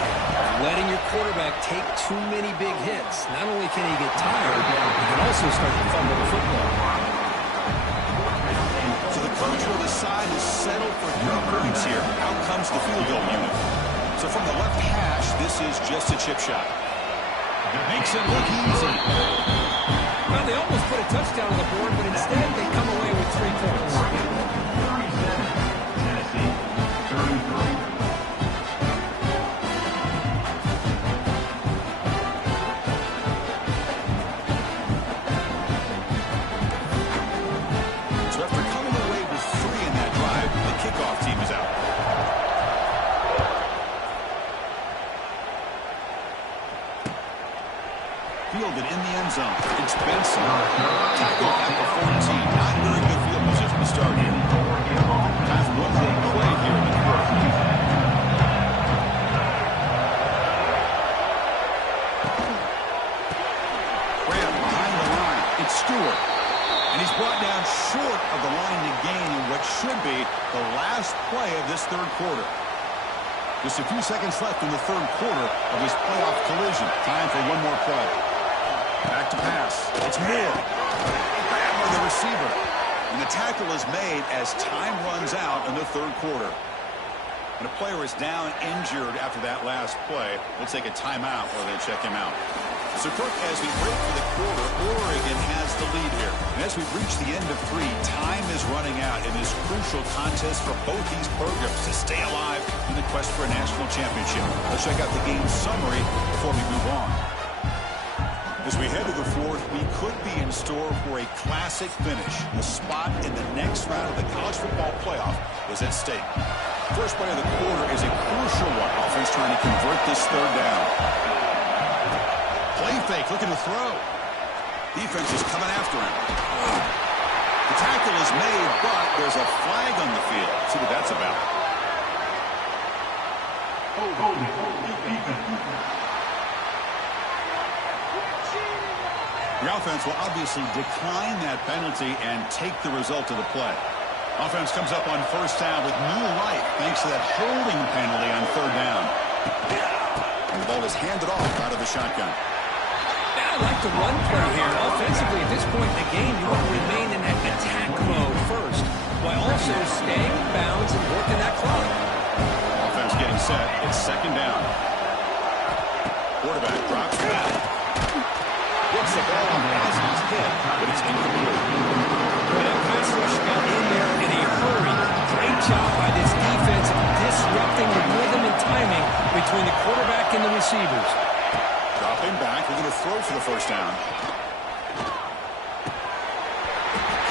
letting your quarterback take too many big hits. Not only can he get tired, he can also start to fumble the football. So the coach will decide to settle for 3 points here. Out comes the field goal unit. So from the left hash, this is just a chip shot. Makes it look easy. Well, they almost put a touchdown on the board, but instead they come away with 3 points. 37, Tennessee, 33. So after coming away with 3 in that drive, the kickoff team is out. Fielded in the end zone. It's Benson. Tackle at the 14. Not very good field position to start here. Time for one more play here in the quarter. Graham behind the line. It's Stewart. And he's brought down short of the line to gain in what should be the last play of this third quarter. Just a few seconds left in the third quarter of this playoff collision. Time for one more play. Back to pass. It's Moore. Grab by the receiver. And the tackle is made as time runs out in the third quarter. When a player is down injured after that last play, we'll take a timeout while they check him out. So, Kirk, as we break for the quarter, Oregon has the lead here. And as we reach the end of 3, time is running out in this crucial contest for both these programs to stay alive in the quest for a national championship. Let's check out the game summary before we move on. As we head to the fourth, we could be in store for a classic finish. A spot in the next round of the college football playoff is at stake. First play of the quarter is a crucial one. Offense trying to convert this third down. Play fake, looking to throw. Defense is coming after him. The tackle is made, but there's a flag on the field. Let's see what that's about. The offense will obviously decline that penalty and take the result of the play. Offense comes up on first down with new life thanks to that holding penalty on third down. And the ball is handed off out of the shotgun. I like the run play here. Offensively, at this point in the game, you want to remain in that attack mode first, while also staying in bounds and working that clock. set. It's second down. Quarterback drops back. Gets the ball on as he's hit, but it's incomplete. That pass rush got in there in a hurry. Great job by this defense disrupting the rhythm and timing between the quarterback and the receivers. Dropping back, we're going to throw for the first down.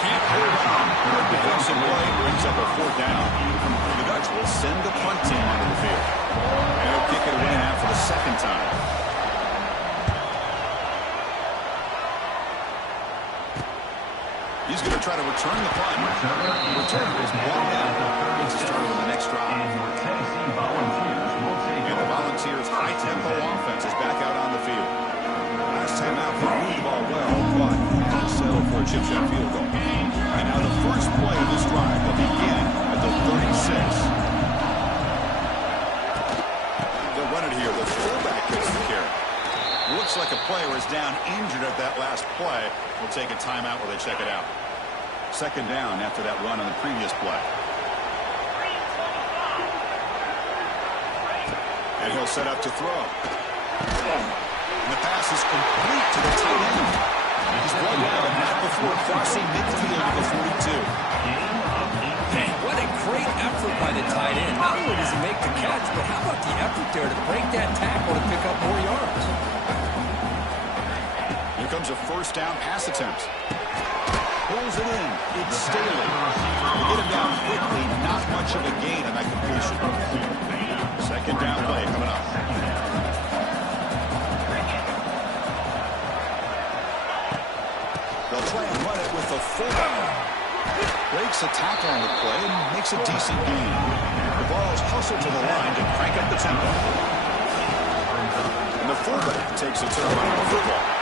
Can't hold on. Good defensive play brings up a fourth down. The Dutch will send the punt team onto the field. And they'll kick it away now for the second time. He's going to try to return the punt. Return is brought down. It's started on the next drive. And the Volunteers' high-tempo offense is back out on the field. Last time out, they moved the ball well, but didn't settle for a chip shot field goal. And now the first play of this drive will begin at the 36. They'll run it here. The fullback gets the carry. Looks like a player is down injured at that last play. We'll take a timeout while they check it out. Second down after that run on the previous play. And he'll set up to throw. And the pass is complete to the tight end. He's brought down, but not before crossing midfield at the 42. Man, what a great effort by the tight end. Not only does he make the catch, but how about the effort there to break that tackle to pick up more yards? Here comes a first down pass attempt. Pulls it in. It's Staley. To get him down quickly, not much of a gain on that completion. Second down play coming up. They'll try and run it with the fullback. Breaks a tackle on the play and makes a decent gain. The Vols hustle to the line to crank up the tempo. And the fullback takes a turn on the football.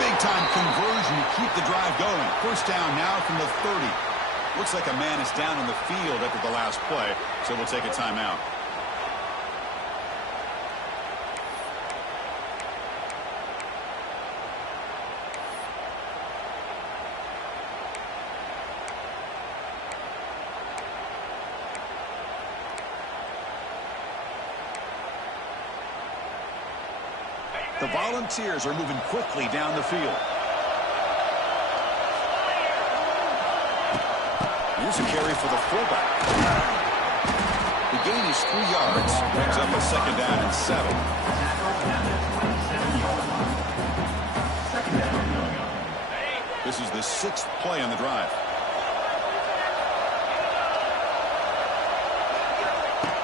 Big-time conversion to keep the drive going. First down now from the 30. Looks like a man is down on the field after the last play, so we'll take a timeout. The Volunteers are moving quickly down the field. Here's a carry for the fullback. The gain is 3 yards. Brings up a second down and 7. This is the 6th play on the drive.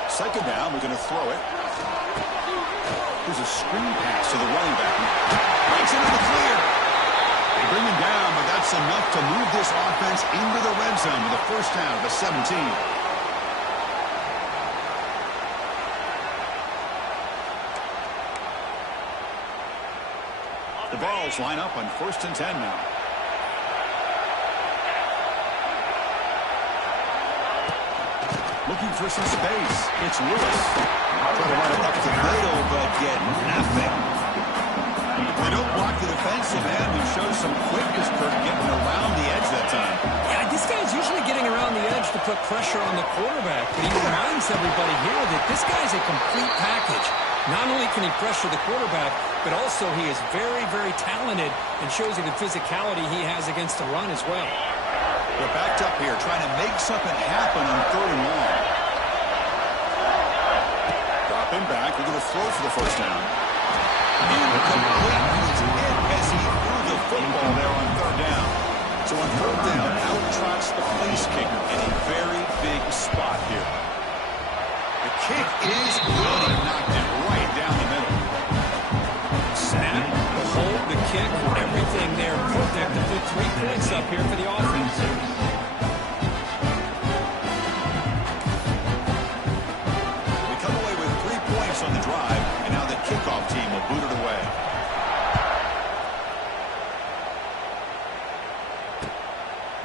Second down, we're going to throw it. Here's a screen pass to the running back. Breaks into the clear. They bring him down, but that's enough to move this offense into the red zone with a first down at the 17. The Vols line up on 1st and 10 now. Looking for some space. It's Lewis. Trying to run it up the middle, but get nothing. They don't block the defensive end who shows some quickness for getting around the edge that time. Yeah, this guy's usually getting around the edge to put pressure on the quarterback, but he reminds everybody here that this guy's a complete package. Not only can he pressure the quarterback, but also he is very, very talented and shows you the physicality he has against the run as well. They're backed up here trying to make something happen on 3rd and long. Dropping back, we're going to throw for the first down. Incomplete. He's hit as he threw the football there on 3rd down. So on 3rd down, out trots the place kicker in a very big spot here. The kick is good. He knocked it right down the middle. Snap, the hold, the kick, everything there perfect to put 3 points up here for the offense. We come away with 3 points on the drive, and now the kickoff team will boot it away.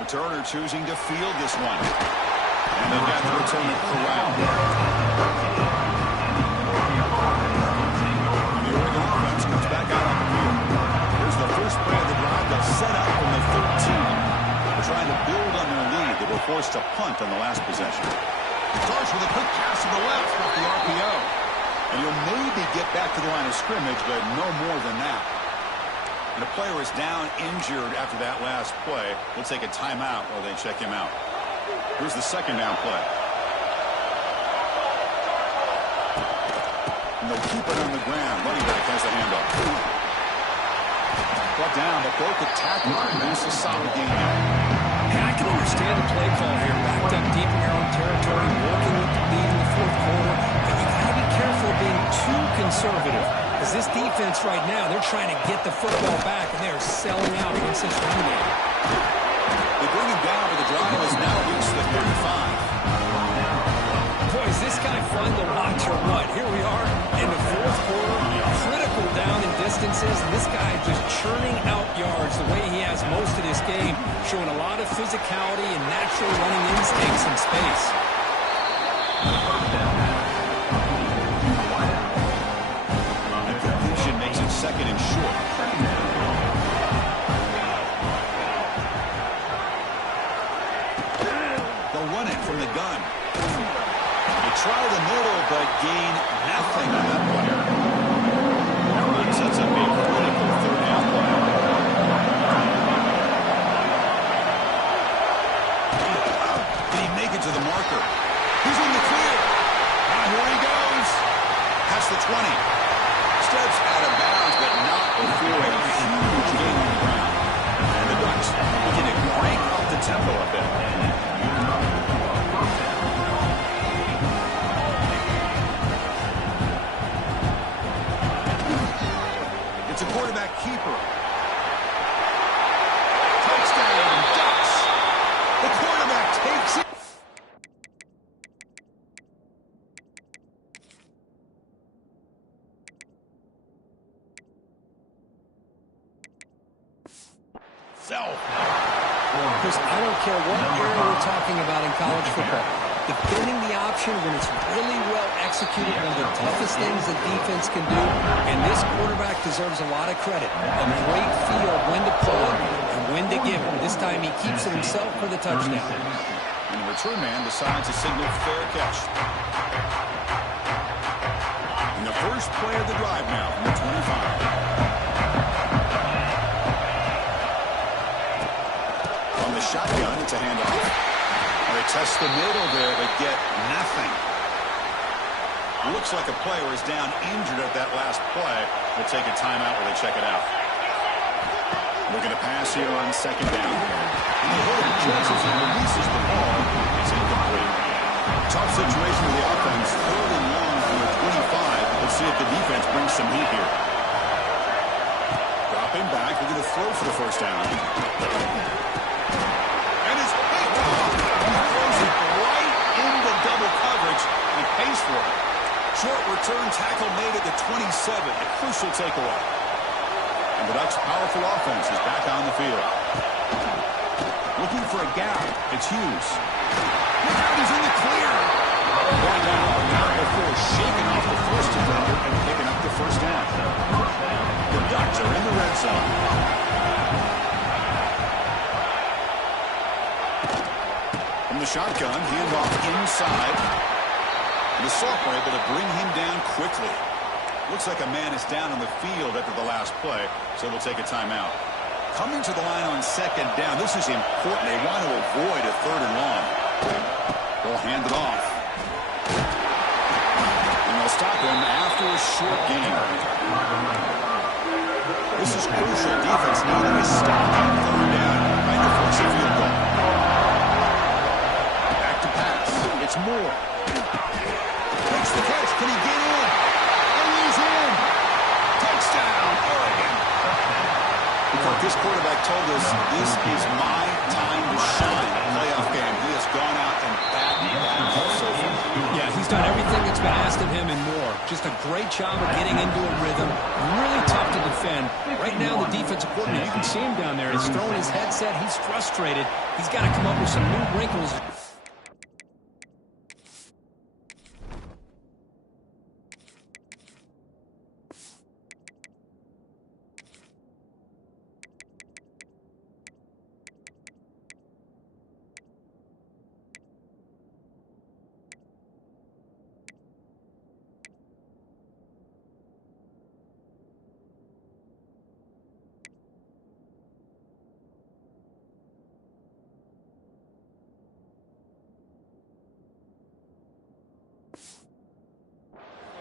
Returner choosing to field this one. And they've got the returner corralled. The Oregon offense comes back out on the field. Here's the first play of the drive. They'll set up from the 13. They're trying to build on their lead. They were forced to punt on the last possession. Starts with a quick pass to the left off the RPO. And you'll maybe get back to the line of scrimmage, but no more than that. And the player is down injured after that last play. We'll take a timeout while they check him out. Here's the second down play. And they'll keep it on the ground. Running back has the handoff. Brought down, but broke a tackle. That's a solid game here. Yeah, I can understand the play call here. Backed up deep in your own territory, working with the lead in the fourth quarter. But you got to be careful of being too conservative. Because this defense right now, they're trying to get the football back, and they're selling out against this running game. They bring him down, but the drive has now reached the 35. Boy, is this guy fun to watch or what? Here we are in the fourth quarter, critical down in distances, and this guy just churning out yards the way he has most of this game, showing a lot of physicality and natural running instincts in space. And completion makes it second and short. They'll run it from the gun. Try the middle, but gain nothing on that player. That run sets up a critical third down play. Did he make it to the marker? He's in the clear. And here he goes. Past the 20. Steps out of bounds, but not before a huge gain on the ground. And the Ducks begin to crank up the tempo a bit. It's a quarterback keeper. Touchdown, Ducks. The quarterback takes it. Chris, I don't care what area we're talking about in college football. Defending the option when it's really well executed, one of the toughest things a defense can do, and this quarterback deserves a lot of credit. A great feel of when to pull it and when to give it. This time he keeps it himself for the touchdown. And the return man decides to signal fair catch. And the first play of the drive now from the 25. On the shotgun, it's a handoff. They test the middle there, but get nothing. Looks like a player is down injured at that last play. We'll take a timeout while they check it out. Looking to pass here on second down. And the holder just as he releases the ball. It's incomplete. Tough situation for the offense. Third and long from the 25. Let's see if the defense brings some heat here. Dropping back. They're going to throw for the first down. And it's picked off. He throws it right into double coverage and pays for it. Short return tackle made at the 27. A crucial takeaway. And the Ducks' powerful offense is back on the field. Looking for a gap. It's Hughes. Look out, he's in the clear. Going down but not before shaking off the first defender and picking up the first down. The Ducks are in the red zone. From the shotgun, handoff inside. And the sophomore able to bring him down quickly. Looks like a man is down on the field after the last play, so we'll take a timeout. Coming to the line on second down, this is important. They want to avoid a third and long. They'll hand it off. And they'll stop him after a short gain. This is crucial. Defense needing a stop on third down. Trying to force a field goal. Back to pass. It's Moore. Makes the catch. Can he get in? And he's in. Touchdown, Oregon. Because this quarterback told us this is my time to shine. Playoff game. He has gone out and batted so far. Yeah, he's done everything that's been asked of him and more. Just a great job of getting into a rhythm. Really tough to defend. Right now, the defensive coordinator, you can see him down there. He's throwing his headset. He's frustrated. He's got to come up with some new wrinkles.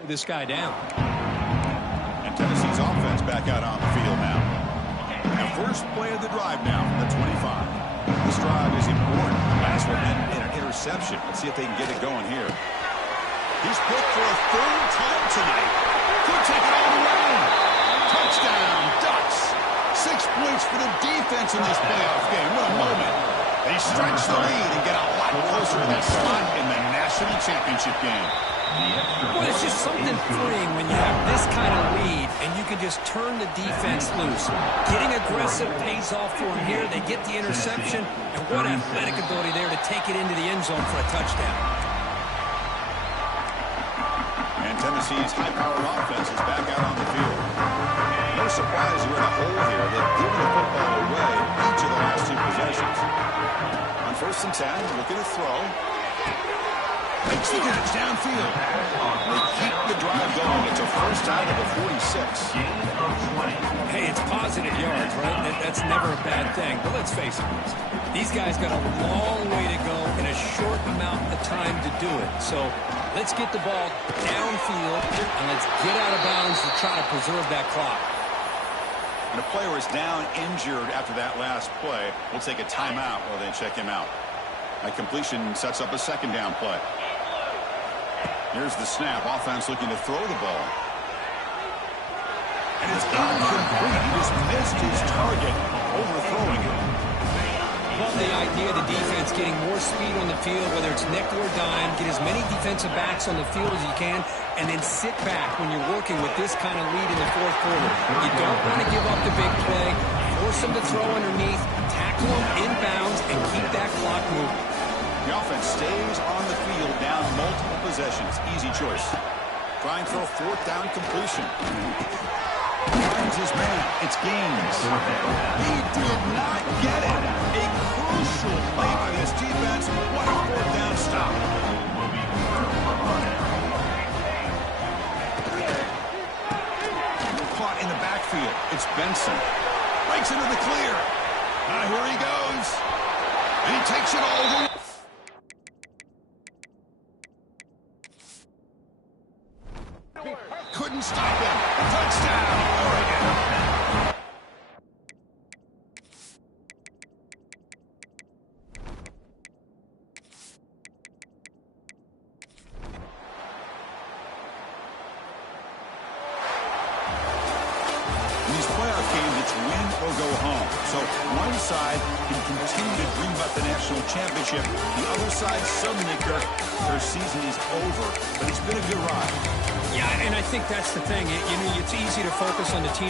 this guy down. And Tennessee's offense back out on the field now. The first play of the drive now, the 25. This drive is important. Last one ended in an interception. Let's see if they can get it going here. He's picked for a third time tonight. Could take it all the way. Touchdown, Ducks. 6 points for the defense in this playoff game. What a moment. They stretch the lead and get a lot closer to that spot in the national championship game. Well, it's just something freeing when you have this kind of lead and you can just turn the defense loose. Getting aggressive pays off for them here. They get the interception, and what athletic ability there to take it into the end zone for a touchdown. And Tennessee's high-powered offense is back out on the field. No surprise you're in a hole here. They've given the football away each of the last 2 possessions. On 1st and 10, looking to throw. Makes the catch downfield. They keep the drive going. It's a first down to the 46. Hey, it's positive yards, right? That's never a bad thing. But let's face it, these guys got a long way to go in a short amount of time to do it. So let's get the ball downfield and let's get out of bounds to try to preserve that clock. And a player is down injured after that last play. We'll take a timeout while they check him out. That completion sets up a 2nd down play. Here's the snap. Offense looking to throw the ball. And it's incomplete. He just missed his target, overthrowing it. Love the idea of the defense getting more speed on the field, whether it's nickel or dime, get as many defensive backs on the field as you can, and then sit back when you're working with this kind of lead in the 4th quarter. You don't want to give up the big play, force them to throw underneath, tackle them inbounds, and keep that clock moving. The offense stays on the field down multiple possessions. Easy choice. Trying for a 4th down completion. Finds his man. It's Gaines. He did not get it. A crucial play by this defense. What a 4th down stop. Caught in the backfield. It's Benson. Breaks into the clear. Now here he goes. And he takes it all the way. Couldn't stop him. Touchdown, Oregon. In these playoff games, it's win or go home. So one side can continue to dream about the national championship. The other side, suddenly, Kirk, their season is over. But it's been a good ride. Yeah, and I think that's the thing. You know, it's easy to focus on the team